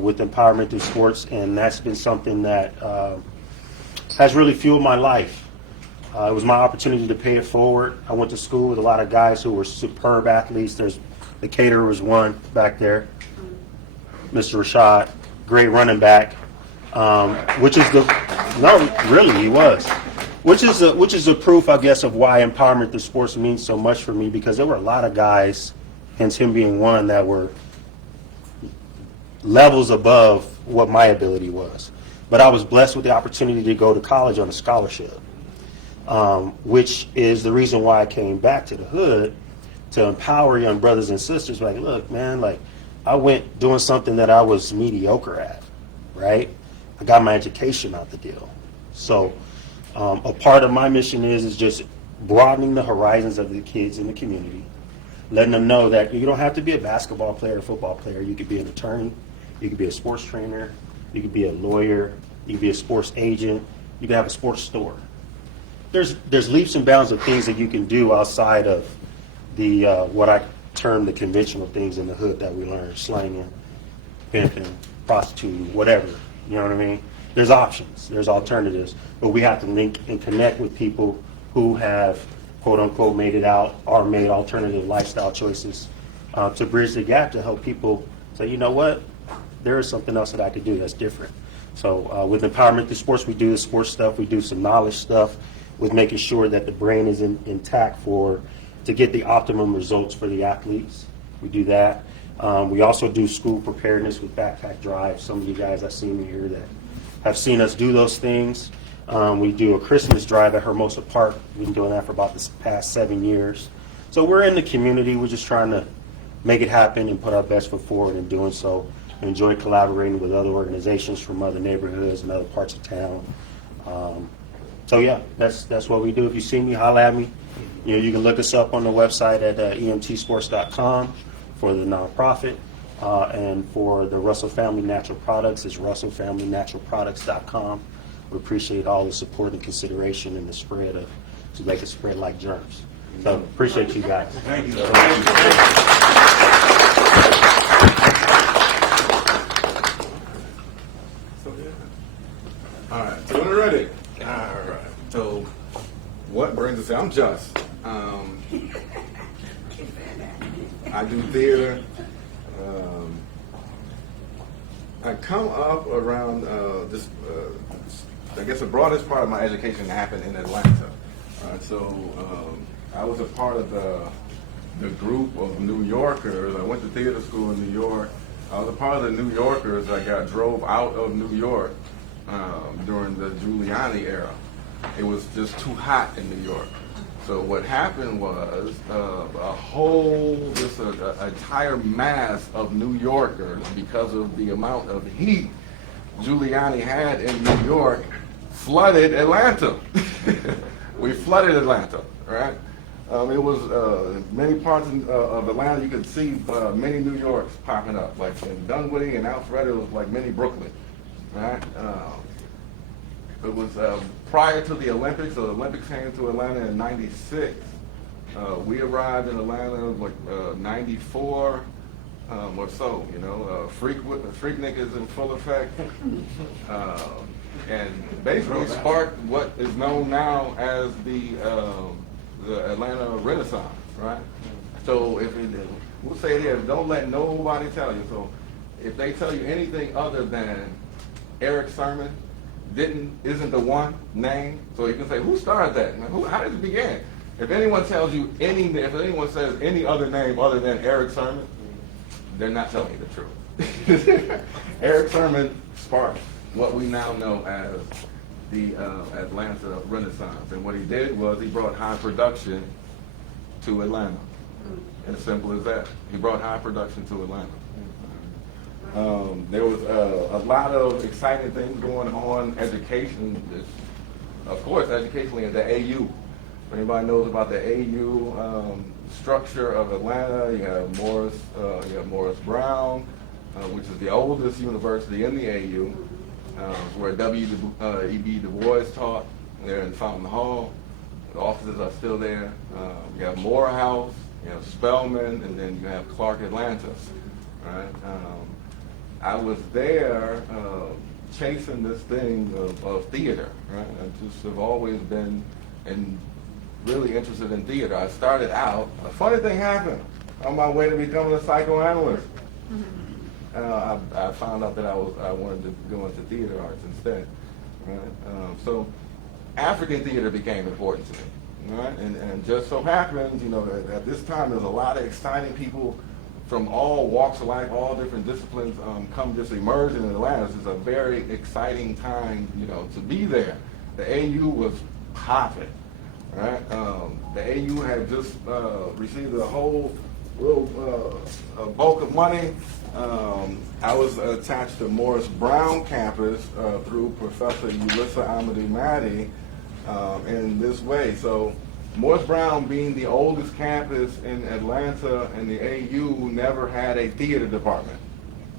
with Empowerment Through Sports, and that's been something that has really fueled my life. It was my opportunity to pay it forward. I went to school with a lot of guys who were superb athletes. There's the caterer was one back there, Mr. Rashad, great running back, which is he was. Which is the proof, I guess, of why Empowerment Through Sports means so much for me, because there were a lot of guys, hence him being one, that were levels above what my ability was. But I was blessed with the opportunity to go to college on a scholarship, which is the reason why I came back to the hood, to empower young brothers and sisters. Like, look, man, like, I went doing something that I was mediocre at, right? I got my education out the deal. So a part of my mission is just broadening the horizons of the kids in the community, letting them know that you don't have to be a basketball player or football player. You could be an attorney, you could be a sports trainer, you could be a lawyer, you could be a sports agent, you could have a sports store. There's leaps and bounds of things that you can do outside of the what I term the conventional things in the hood that we learn: slanging, pimping, prostituting, whatever. You know what I mean? There's options, there's alternatives, but we have to link and connect with people who have, quote unquote, made it out or made alternative lifestyle choices to bridge the gap, to help people say, you know what, there is something else that I could do that's different. So with Empowerment Through Sports, we do the sports stuff, we do some knowledge stuff with making sure that the brain is intact to get the optimum results for the athletes. We do that. We also do school preparedness with backpack drives. Some of you guys I've seen here that have seen us do those things. We do a Christmas drive at Hermosa Park. We've been doing that for about the past 7 years. So we're in the community. We're just trying to make it happen and put our best foot forward in doing so. We enjoy collaborating with other organizations from other neighborhoods and other parts of town. So yeah, that's what we do. If you see me, holla at me. You know, you can look us up on the website at emtsports.com for the nonprofit, and for the Russell Family Natural Products, it's russellfamilynaturalproducts.com. We appreciate all the support and consideration and the spread to make it spread like germs. So appreciate you guys. Thank you. All right, so we're ready. All right. So, what brings us? I'm Just. I do theater. I come up around this. I guess the broadest part of my education happened in Atlanta. So I was a part of the group of New Yorkers. I went to theater school in New York. I was a part of the New Yorkers that got drove out of New York during the Giuliani era. It was just too hot in New York. So what happened was this entire mass of New Yorkers, because of the amount of heat Giuliani had in New York, flooded Atlanta. We flooded Atlanta, right? It was many parts of Atlanta. You could see many New Yorks popping up, like in Dunwoody and Alpharetta. It was like mini Brooklyn, right? It was prior to the Olympics. So the Olympics came to Atlanta in '96. We arrived in Atlanta like '94 or so. You know, Freaknik is in full effect, and basically sparked what is known now as the Atlanta Renaissance, right? So we'll say it here, don't let nobody tell you. So if they tell you anything other than Eric Sermon isn't the one name, so you can say, who started that? How did it begin? If anyone tells you if anyone says any other name other than Eric Sermon, they're not telling you the truth. Eric Sermon sparked what we now know as the Atlanta Renaissance. And what he did was he brought high production to Atlanta. As simple as that. He brought high production to Atlanta. There was a lot of exciting things going on. Education, of course, educationally in the AU. If anybody knows about the AU structure of Atlanta, you have Morris Brown, which is the oldest university in the AU. Where W.E.B. Du Bois taught, there in Fountain Hall. The offices are still there. You have Morehouse, you have Spelman, and then you have Clarke Atlantis. Right? I was there chasing this thing of theater. Right? I just have always been really interested in theater. I started out. A funny thing happened on my way to becoming a psychoanalyst. I found out that I wanted to go into theater arts instead, right? So African theater became important to me, right? And just so happens, you know, at this time there's a lot of exciting people from all walks of life, all different disciplines come just emerging in Atlanta. This is a very exciting time, you know, to be there. The AU was popping, right? The AU had just received a whole little bulk of money. I was attached to Morris Brown campus through Professor Yulisa Amadu Maddy in this way. So Morris Brown, being the oldest campus in Atlanta, and the AU never had a theater department.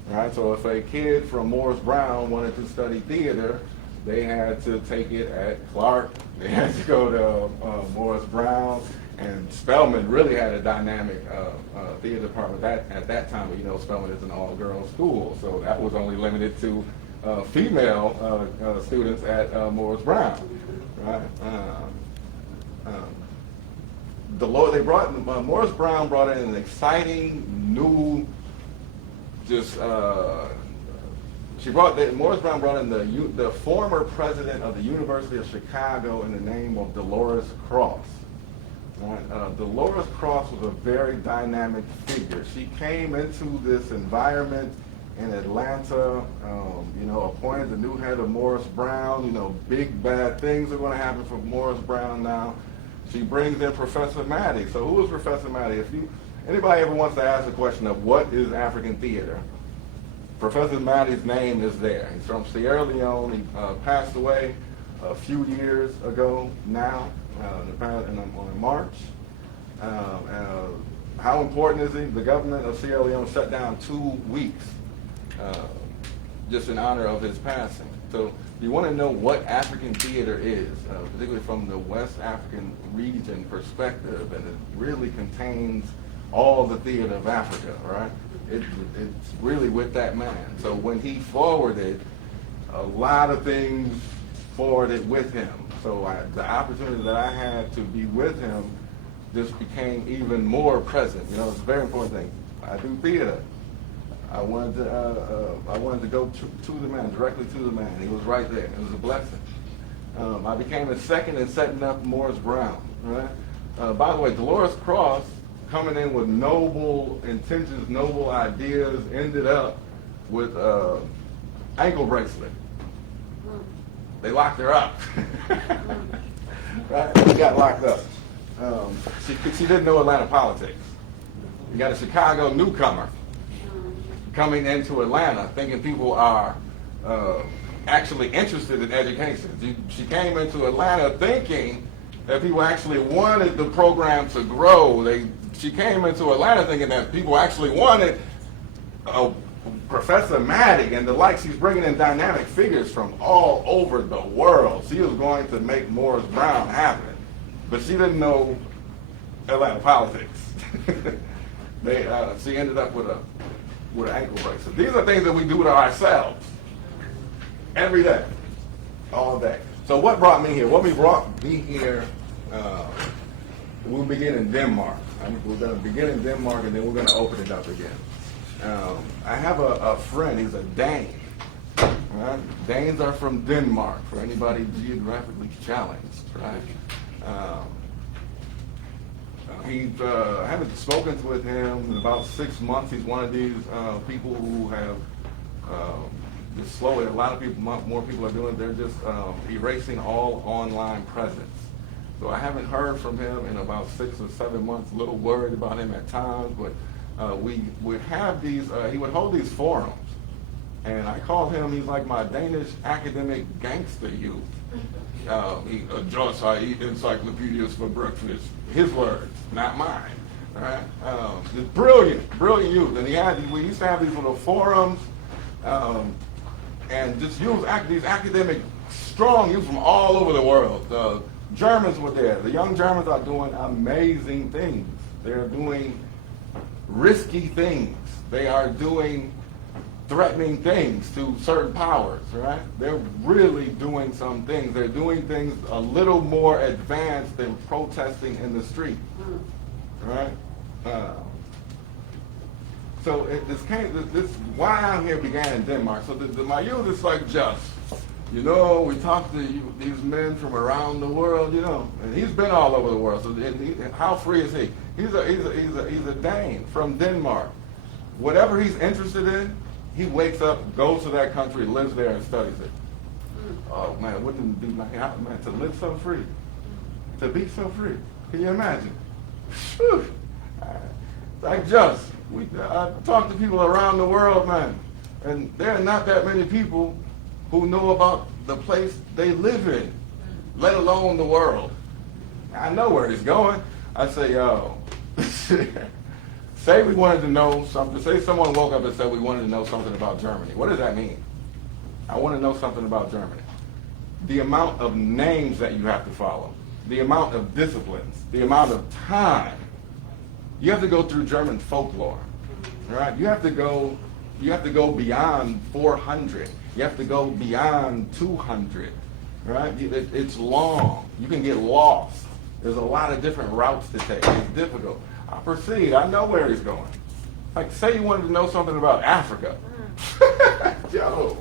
Right? So if a kid from Morris Brown wanted to study theater, they had to take it at Clarke. They had to go to Morris Brown. And Spelman really had a dynamic theater department at that time. But you know, Spelman is an all-girls school, so that was only limited to female students at Morris Brown. Right? Morris Brown brought in an exciting new, Morris Brown brought in the former president of the University of Chicago in the name of Dolores Cross. Right. Dolores Cross was a very dynamic figure. She came into this environment in Atlanta, you know, appointed the new head of Morris Brown. You know, big bad things are going to happen for Morris Brown now. She brings in Professor Maddy. So who is Professor Maddy? Anybody ever wants to ask the question of what is African theater, Professor Maddy's name is there. He's from Sierra Leone. He passed away a few years ago now. In March. How important is he? The government of Sierra Leone shut down 2 weeks just in honor of his passing. So you want to know what African theater is, particularly from the West African region perspective, and it really contains all the theater of Africa, right? It's really with that man. So when he forwarded, a lot of things forwarded with him. So the opportunity that I had to be with him just became even more present. You know, it's a very important thing. I do theater. I wanted to go to the man, directly to the man. He was right there. It was a blessing. I became a second in setting up Morris Brown. Right? By the way, Dolores Cross, coming in with noble intentions, noble ideas, ended up with ankle bracelet. They locked her up. Right? She got locked up. She didn't know Atlanta politics. You got a Chicago newcomer coming into Atlanta thinking people are actually interested in education. She came into Atlanta thinking that people actually wanted the program to grow. She came into Atlanta thinking that people actually wanted Professor Maddy and the like. She's bringing in dynamic figures from all over the world. She was going to make Morris Brown happen, but she didn't know Atlanta politics. She ended up with an ankle bracelet. These are things that we do to ourselves every day, all day. So what brought me here? What brought me here, we'll begin in Denmark. We're going to begin in Denmark, and then we're going to open it up again. I have a friend. He's a Dane. Right? Danes are from Denmark, for anybody geographically challenged. Right? I haven't spoken with him in about 6 months. He's one of these people who have just slowly, a lot of people, more people are doing, they're just erasing all online presence. So I haven't heard from him in about 6 or 7 months, a little worried about him at times, but we would have these, he would hold these forums, and I call him, he's like my Danish academic gangster youth. Joyce, I eat encyclopedias for breakfast. His words, not mine. All right? Just brilliant youth. And we used to have these little forums, and just use these academic, strong youth from all over the world. The Germans were there. The young Germans are doing amazing things. They're doing risky things. They are doing threatening things to certain powers, right? They're really doing some things. They're doing things a little more advanced than protesting in the street, right? So this why I'm here began in Denmark. So my youth is like just, we talk to these men from around the world, and he's been all over the world. So how free is he? He's a Dane from Denmark. Whatever he's interested in, he wakes up, goes to that country, lives there, and studies it. Oh man, wouldn't it be nice, man, to live so free, to be so free? Can you imagine? Whew. I talk to people around the world, man, and there are not that many people who know about the place they live in, let alone the world. I know where he's going. I say, yo. Say we wanted to know something. Say someone woke up and said we wanted to know something about Germany. What does that mean? I want to know something about Germany. The amount of names that you have to follow, the amount of disciplines, the amount of time. You have to go through German folklore, right? You have to go beyond 400. You have to go beyond 200, right? It's long. You can get lost. There's a lot of different routes to take. It's difficult. I proceed. I know where he's going. Like, say you wanted to know something about Africa. Yo,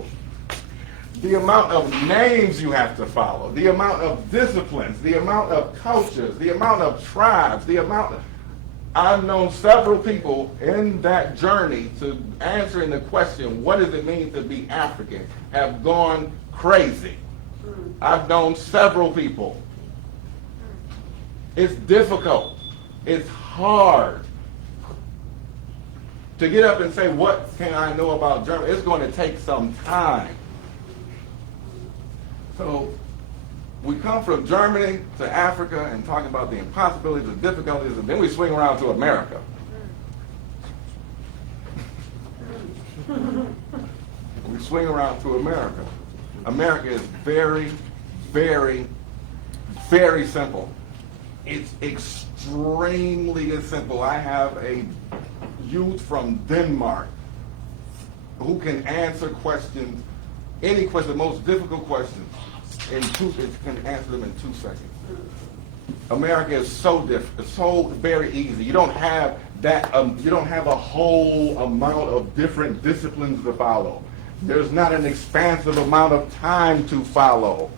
the amount of names you have to follow, the amount of disciplines, the amount of cultures, the amount of tribes, I've known several people in that journey to answering the question, what does it mean to be African, have gone crazy. I've known several people. It's difficult. It's hard to get up and say, what can I know about Germany? It's going to take some time. So we come from Germany to Africa and talking about the impossibilities, the difficulties, and then we swing around to America. We swing around to America. America is very, very, very simple. It's extremely simple. I have a youth from Denmark who can answer questions, any question, the most difficult questions, it can answer them in 2 seconds. America is so different. It's so very easy. You don't have that. You don't have a whole amount of different disciplines to follow. There's not an expansive amount of time to follow.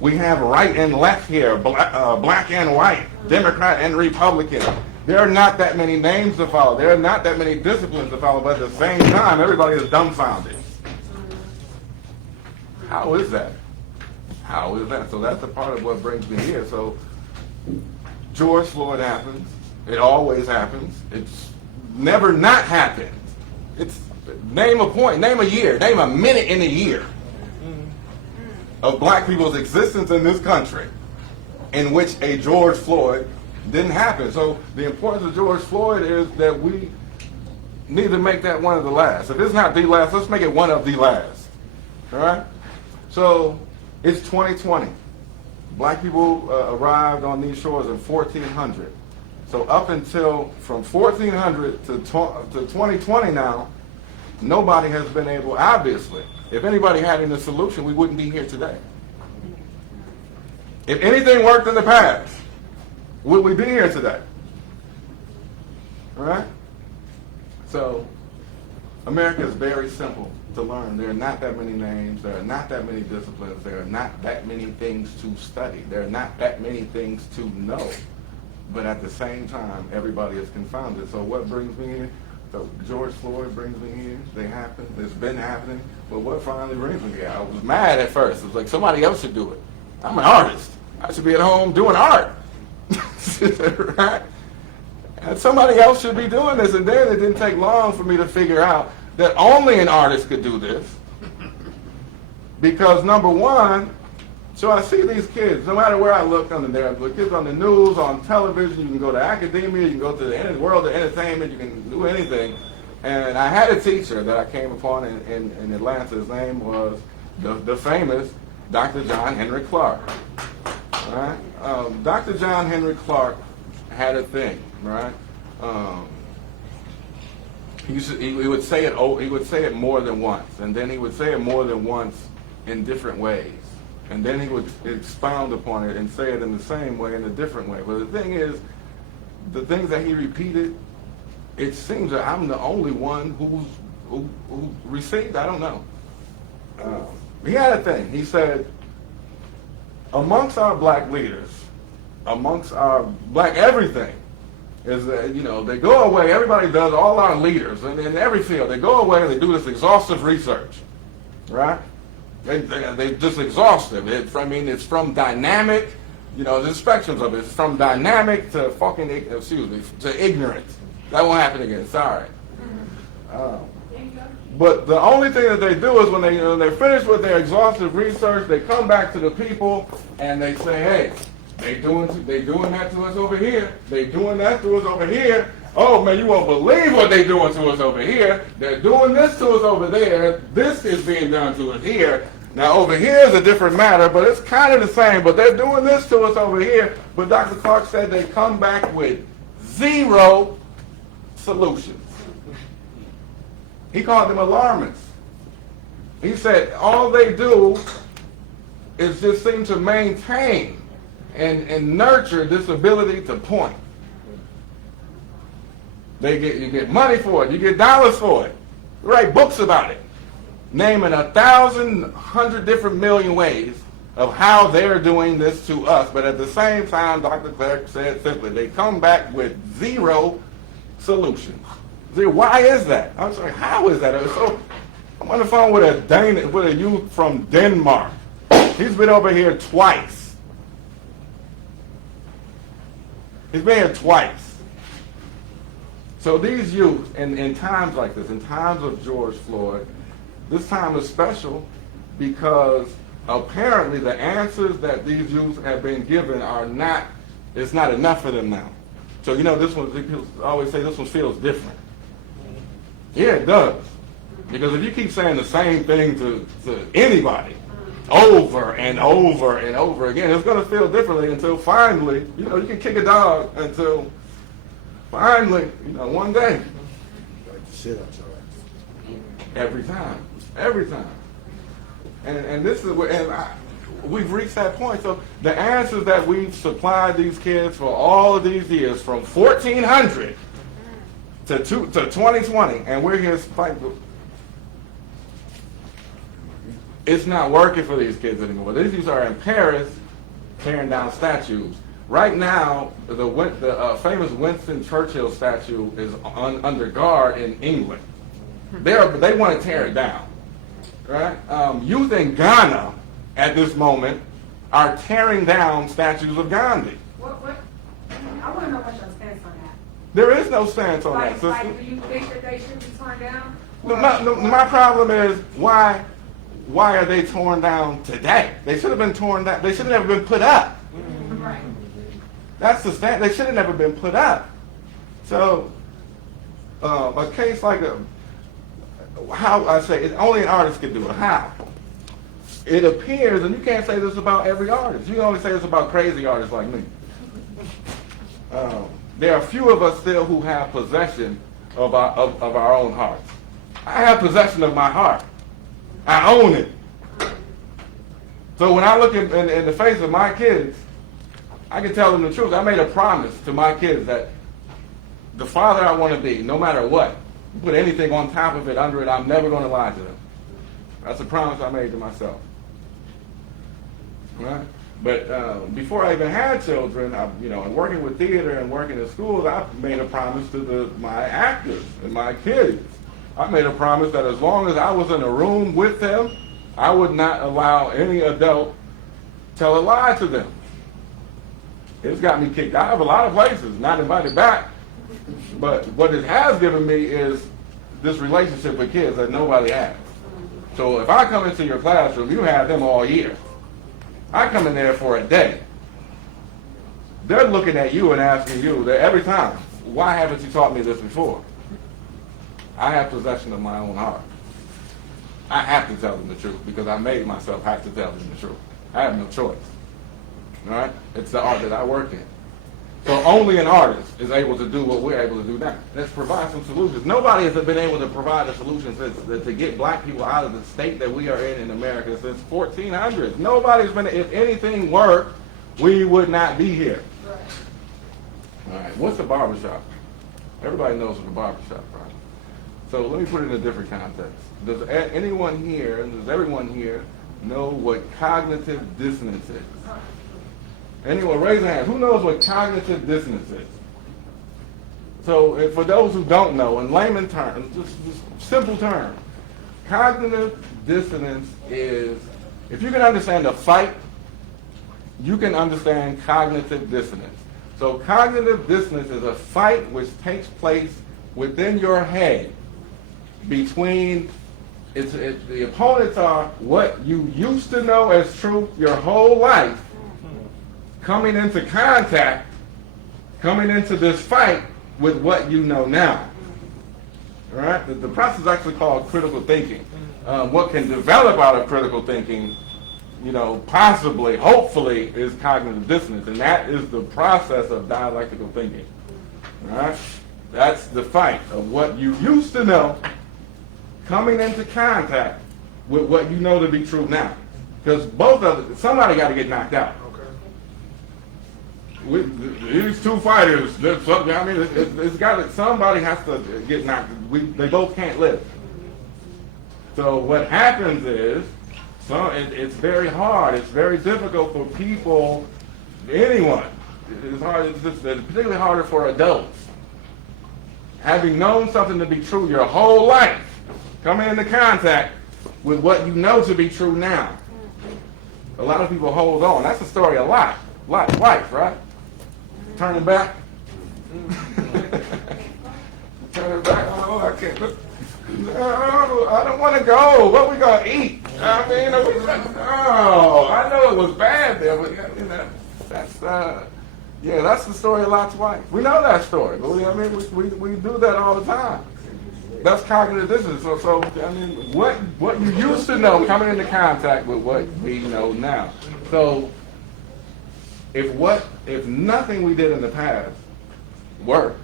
We have right and left here, black and white, Democrat and Republican. There are not that many names to follow. There are not that many disciplines to follow, but at the same time, everybody is dumbfounded. How is that? How is that? So that's a part of what brings me here. So George Floyd happens. It always happens. It's never not happened. It's name a point, name a year, name a minute in a year of black people's existence in this country in which a George Floyd didn't happen. So the importance of George Floyd is that we need to make that one of the last. If it's not the last, let's make it one of the last. All right? So it's 2020. Black people arrived on these shores in 1400. So up until from 1400 to 2020 now, nobody has been able, obviously, if anybody had any solution, we wouldn't be here today. If anything worked in the past, would we be here today? All right? So America is very simple to learn. There are not that many names. There are not that many disciplines. There are not that many things to study. There are not that many things to know. But at the same time, everybody is confounded. So what brings me here? So George Floyd brings me here. They happen. It's been happening. But what finally brings me here? I was mad at first. It was like somebody else should do it. I'm an artist. I should be at home doing art. Right? And somebody else should be doing this. And then it didn't take long for me to figure out that only an artist could do this. Because number one, so I see these kids, no matter where I look under there, the kids on the news, on television, you can go to academia, you can go to the world of entertainment, you can do anything. And I had a teacher that I came upon in Atlanta. His name was the famous Dr. John Henrik Clarke. Right? Dr. John Henrik Clarke had a thing, right? He would say it. He would say it more than once, and then he would say it more than once in different ways, and then he would expound upon it and say it in the same way in a different way. But the thing is, the things that he repeated, it seems that I'm the only one who received. I don't know. He had a thing. He said, amongst our black leaders, amongst our black everything, is that, you know, they go away, everybody does, all our leaders, and in every field, they go away and they do this exhaustive research, right? They just exhaustive. It's from dynamic, you know, there's spectrums of it. It's from dynamic to to ignorant. That won't happen again, sorry. But the only thing that they do is when they're finished with their exhaustive research, they come back to the people and they say, hey, they doing that to us over here. They doing that to us over here. Oh man, you won't believe what they doing to us over here. They're doing this to us over there. This is being done to us here. Now over here is a different matter, but it's kind of the same. But they're doing this to us over here. But Dr. Clarke said they come back with 0 solutions. He called them alarmists. He said all they do is just seem to maintain and nurture this ability to point. You get money for it. You get dollars for it. You write books about it, naming 1,000, 100 different million ways of how they're doing this to us. But at the same time, Dr. Clarke said simply, they come back with 0 solutions. Why is that? I'm sorry, how is that? So I'm on the phone with a youth from Denmark. He's been over here twice. He's been here twice. So these youth, in times like this, in times of George Floyd, this time is special because apparently the answers that these youth have been given it's not enough for them now. So you know, people always say this one feels different. Yeah, it does. Because if you keep saying the same thing to anybody over and over and over again, it's going to feel differently until finally, you know, you can kick a dog until finally, you know, one day. Like the shit out your ass. Every time. Every time. And this is we've reached that point. So the answers that we've supplied these kids for all of these years, from 1400 to 2020, and we're here fighting. It's not working for these kids anymore. These kids are in Paris tearing down statues. Right now, the famous Winston Churchill statue is under guard in England. They want to tear it down. Right? Youth in Ghana at this moment are tearing down statues of Gandhi. What? I want to know what your stance on that. There is no stance on that, sister. Like, do you think that they should be torn down? My problem is why are they torn down today? They should have been torn down. They should have never been put up. Right. That's the stand. They should have never been put up. So a case like how I say only an artist can do it. How? It appears, and you can't say this about every artist. You can only say this about crazy artists like me. There are a few of us still who have possession of our own hearts. I have possession of my heart. I own it. So when I look in the face of my kids, I can tell them the truth. I made a promise to my kids that the father I want to be, no matter what, put anything on top of it, under it, I'm never going to lie to them. That's a promise I made to myself. Right? But before I even had children, and working with theater and working in schools, I made a promise to my actors and my kids. I made a promise that as long as I was in a room with them, I would not allow any adult tell a lie to them. It's got me kicked out of a lot of places, not invited back. But what it has given me is this relationship with kids that nobody has. So if I come into your classroom, you have them all year. I come in there for a day. They're looking at you and asking you that every time, why haven't you taught me this before? I have possession of my own heart. I have to tell them the truth because I made myself have to tell them the truth. I have no choice. All right? It's the art that I work in. So only an artist is able to do what we're able to do now. Let's provide some solutions. Nobody has been able to provide a solution to get black people out of the state that we are in America since 1400. Nobody's been, if anything worked, we would not be here. All right, what's a barbershop? Everybody knows what a barbershop is, right? So let me put it in a different context. Does anyone here, does everyone here know what cognitive dissonance is? Anyone, raise a hand. Who knows what cognitive dissonance is? So for those who don't know, in layman terms, just simple terms, cognitive dissonance is, if you can understand a fight, you can understand cognitive dissonance. So cognitive dissonance is a fight which takes place within your head between, the opponents are what you used to know as truth your whole life, coming into contact, coming into this fight with what you know now. All right? The process is actually called critical thinking. What can develop out of critical thinking, possibly, hopefully, is cognitive dissonance, and that is the process of dialectical thinking. All right? That's the fight of what you used to know coming into contact with what you know to be true now. Because somebody got to get knocked out. These two fighters, it's got somebody has to get knocked. They both can't live. So what happens is, it's very hard. It's very difficult for people, anyone. It's hard. It's particularly harder for adults. Having known something to be true your whole life, coming into contact with what you know to be true now. A lot of people hold on. That's the story of life, right? Turning back. Turning back. Oh, I can't. I don't want to go. What we gonna eat? I know it was bad there, but that's the story of Lot's wife. We know that story, but we do that all the time. That's cognitive dissonance. So what you used to know coming into contact with what we know now. So if nothing we did in the past worked,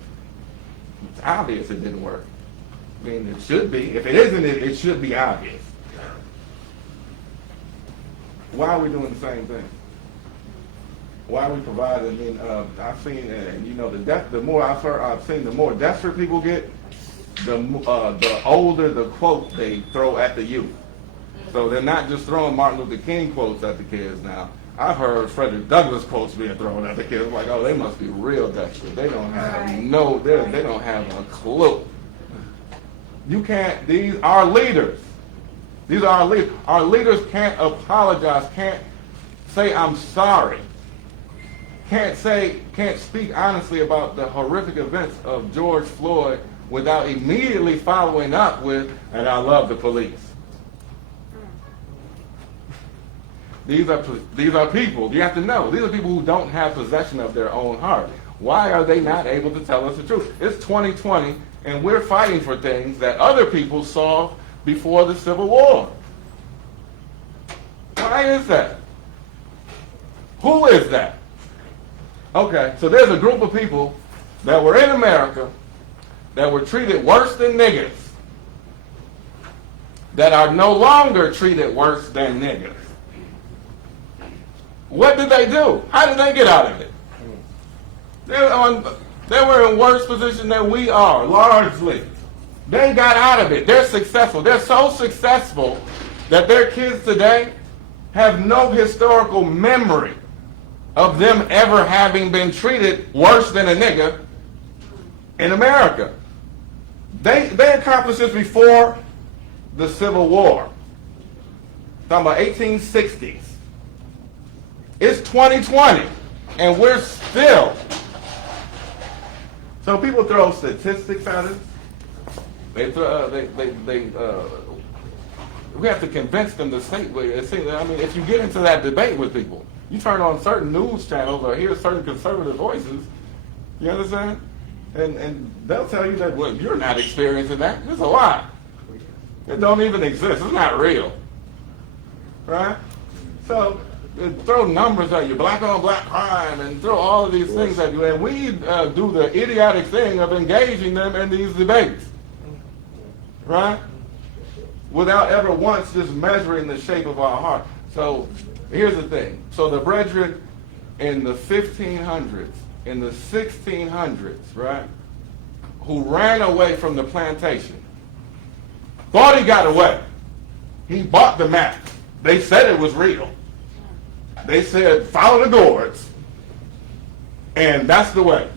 it's obvious it didn't work. I mean, it should be. If it isn't, it should be obvious. why are we doing the same thing? Why are we providing? I mean, I've seen, you know, the more I've seen, the more desperate people get, the older the quote they throw at the youth. So they're not just throwing Martin Luther King quotes at the kids now. I've heard Frederick Douglass quotes being thrown at the kids. Like, oh, they must be real desperate. They don't have they don't have a clue. You can't. These are leaders. These are our leaders. Our leaders can't apologize. Can't say I'm sorry. Can't speak honestly about the horrific events of George Floyd without immediately following up with, and I love the police. These are people, you have to know, these are people who don't have possession of their own heart. Why are they not able to tell us the truth? It's 2020, and we're fighting for things that other people saw before the Civil War. Why is that? Who is that? Okay, so there's a group of people that were in America that were treated worse than niggas that are no longer treated worse than niggas. What did they do? How did they get out of it? They were in worse position than we are, largely. They got out of it. They're successful. They're so successful that their kids today have no historical memory of them ever having been treated worse than a nigga in America. They accomplished this before the Civil War. Talking about 1860s. It's 2020, and we're still. So people throw statistics at us. We have to convince them to say. I mean, if you get into that debate with people, you turn on certain news channels or hear certain conservative voices. You understand? And they'll tell you that, well, you're not experiencing that. It's a lie. It don't even exist. It's not real. Right? So throw numbers at you, black on black crime, and throw all of these things at you. And we do the idiotic thing of engaging them in these debates. Right? Without ever once just measuring the shape of our heart. So here's the thing. So the brethren in the 1500s, in the 1600s, right, who ran away from the plantation, thought he got away. He bought the map. They said it was real. They said, follow the gourds, and that's the way.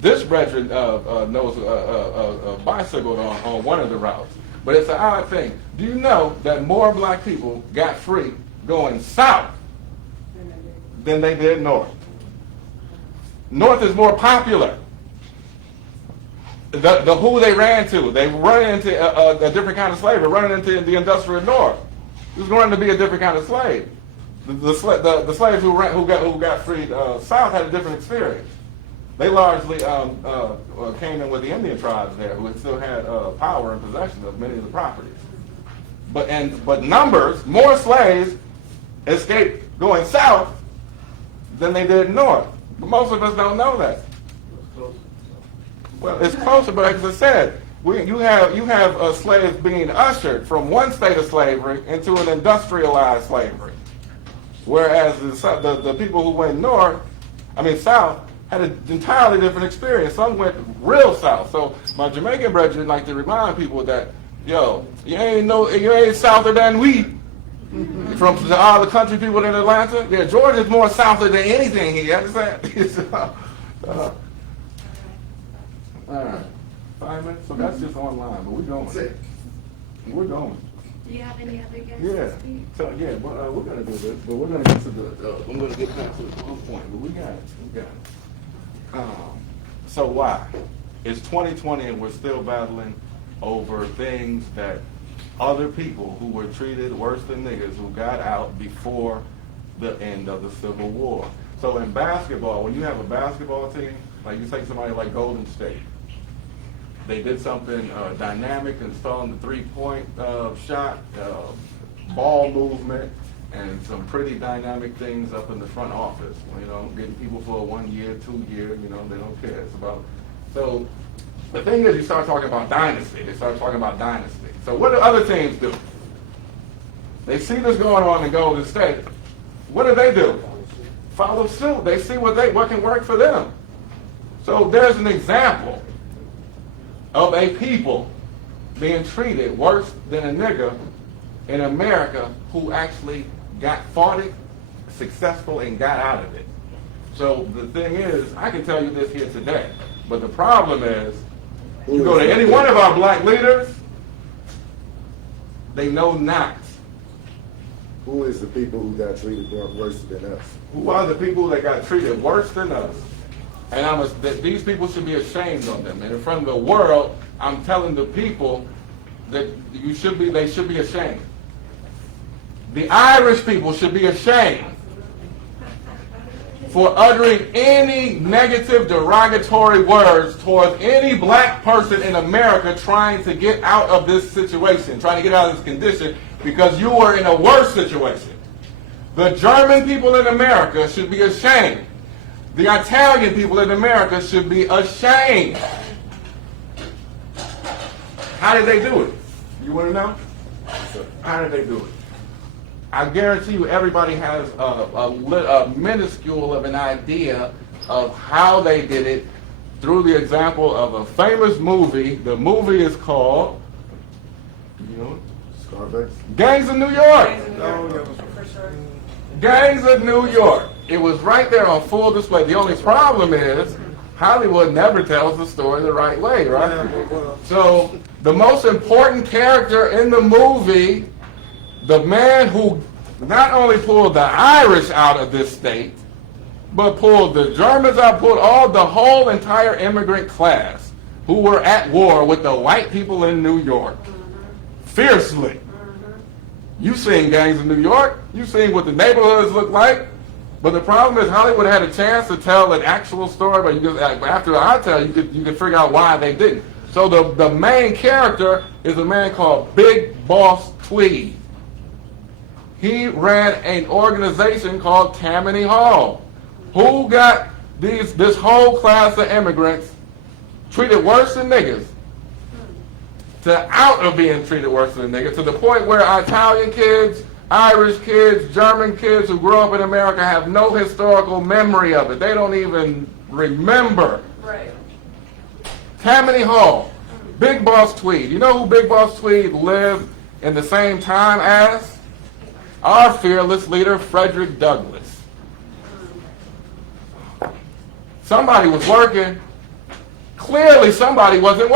This brethren knows a bicycle on one of the routes. But it's an odd thing. Do you know that more black people got free going south than they did north? North is more popular. The who they ran to, they run into a different kind of slavery, running into the industrial north. It was going to be a different kind of slave. The slaves who got freed south had a different experience. They largely came in with the Indian tribes there, who still had power and possession of many of the properties. But numbers, more slaves escaped going south than they did north. But most of us don't know that. Well, it's closer, but as I said, you have slaves being ushered from one state of slavery into an industrialized slavery, whereas the people who went south, had an entirely different experience. Some went real south. So my Jamaican brethren like to remind people that, yo, you ain't souther than we. From all the country people in Atlanta, yeah, Georgia's more souther than anything here. Understand? All right, 5 minutes. So that's just online, but we're going. We're going. Do you have any other guests? Yeah. So yeah, we're gonna do this, but we're gonna get to the. I'm gonna get past this one point, but we got it. We got it. So why? It's 2020 and we're still battling over things that other people who were treated worse than niggas who got out before the end of the Civil War. So in basketball, when you have a basketball team, like you take somebody like Golden State, they did something dynamic, installing the three-point shot, ball movement, and some pretty dynamic things up in the front office. Getting people for a 1 year, 2 year, they don't care. It's about. So the thing is, you start talking about dynasty. They start talking about dynasty. So what do other teams do? They see this going on in Golden State. What do? Follow suit. They see what can work for them. So there's an example of a people being treated worse than a nigger in America who actually fought it, successful, and got out of it. So the thing is, I can tell you this here today, but the problem is, you go to any one of our black leaders, they know not. Who is the people who got treated worse than us? Who are the people that got treated worse than us? And these people should be ashamed of them. And in front of the world, I'm telling the people that they should be ashamed. The Irish people should be ashamed for uttering any negative, derogatory words towards any black person in America trying to get out of this situation, trying to get out of this condition, because you were in a worse situation. The German people in America should be ashamed. The Italian people in America should be ashamed. How did they do it? You want to know? How did they do it? I guarantee you everybody has a minuscule of an idea of how they did it through the example of a famous movie. The movie is called, Scarface? Gangs of New York. Gangs of New York. It was right there on full display. The only problem is Hollywood never tells the story the right way, right? So the most important character in the movie, the man who not only pulled the Irish out of this state, but pulled the Germans out, pulled the whole entire immigrant class who were at war with the white people in New York. Fiercely. You seen Gangs of New York, you seen what the neighborhoods look like, but the problem is Hollywood had a chance to tell an actual story, but after I tell you, you can figure out why they didn't. So the main character is a man called Big Boss Tweed. He ran an organization called Tammany Hall, who got this whole class of immigrants treated worse than niggas, to out of being treated worse than niggas, to the point where Italian kids, Irish kids, German kids who grew up in America have no historical memory of it. They don't even remember. Right. Tammany Hall, Big Boss Tweed. You know who Big Boss Tweed lived in the same time as? Our fearless leader, Frederick Douglass. Somebody was working. Clearly somebody wasn't working.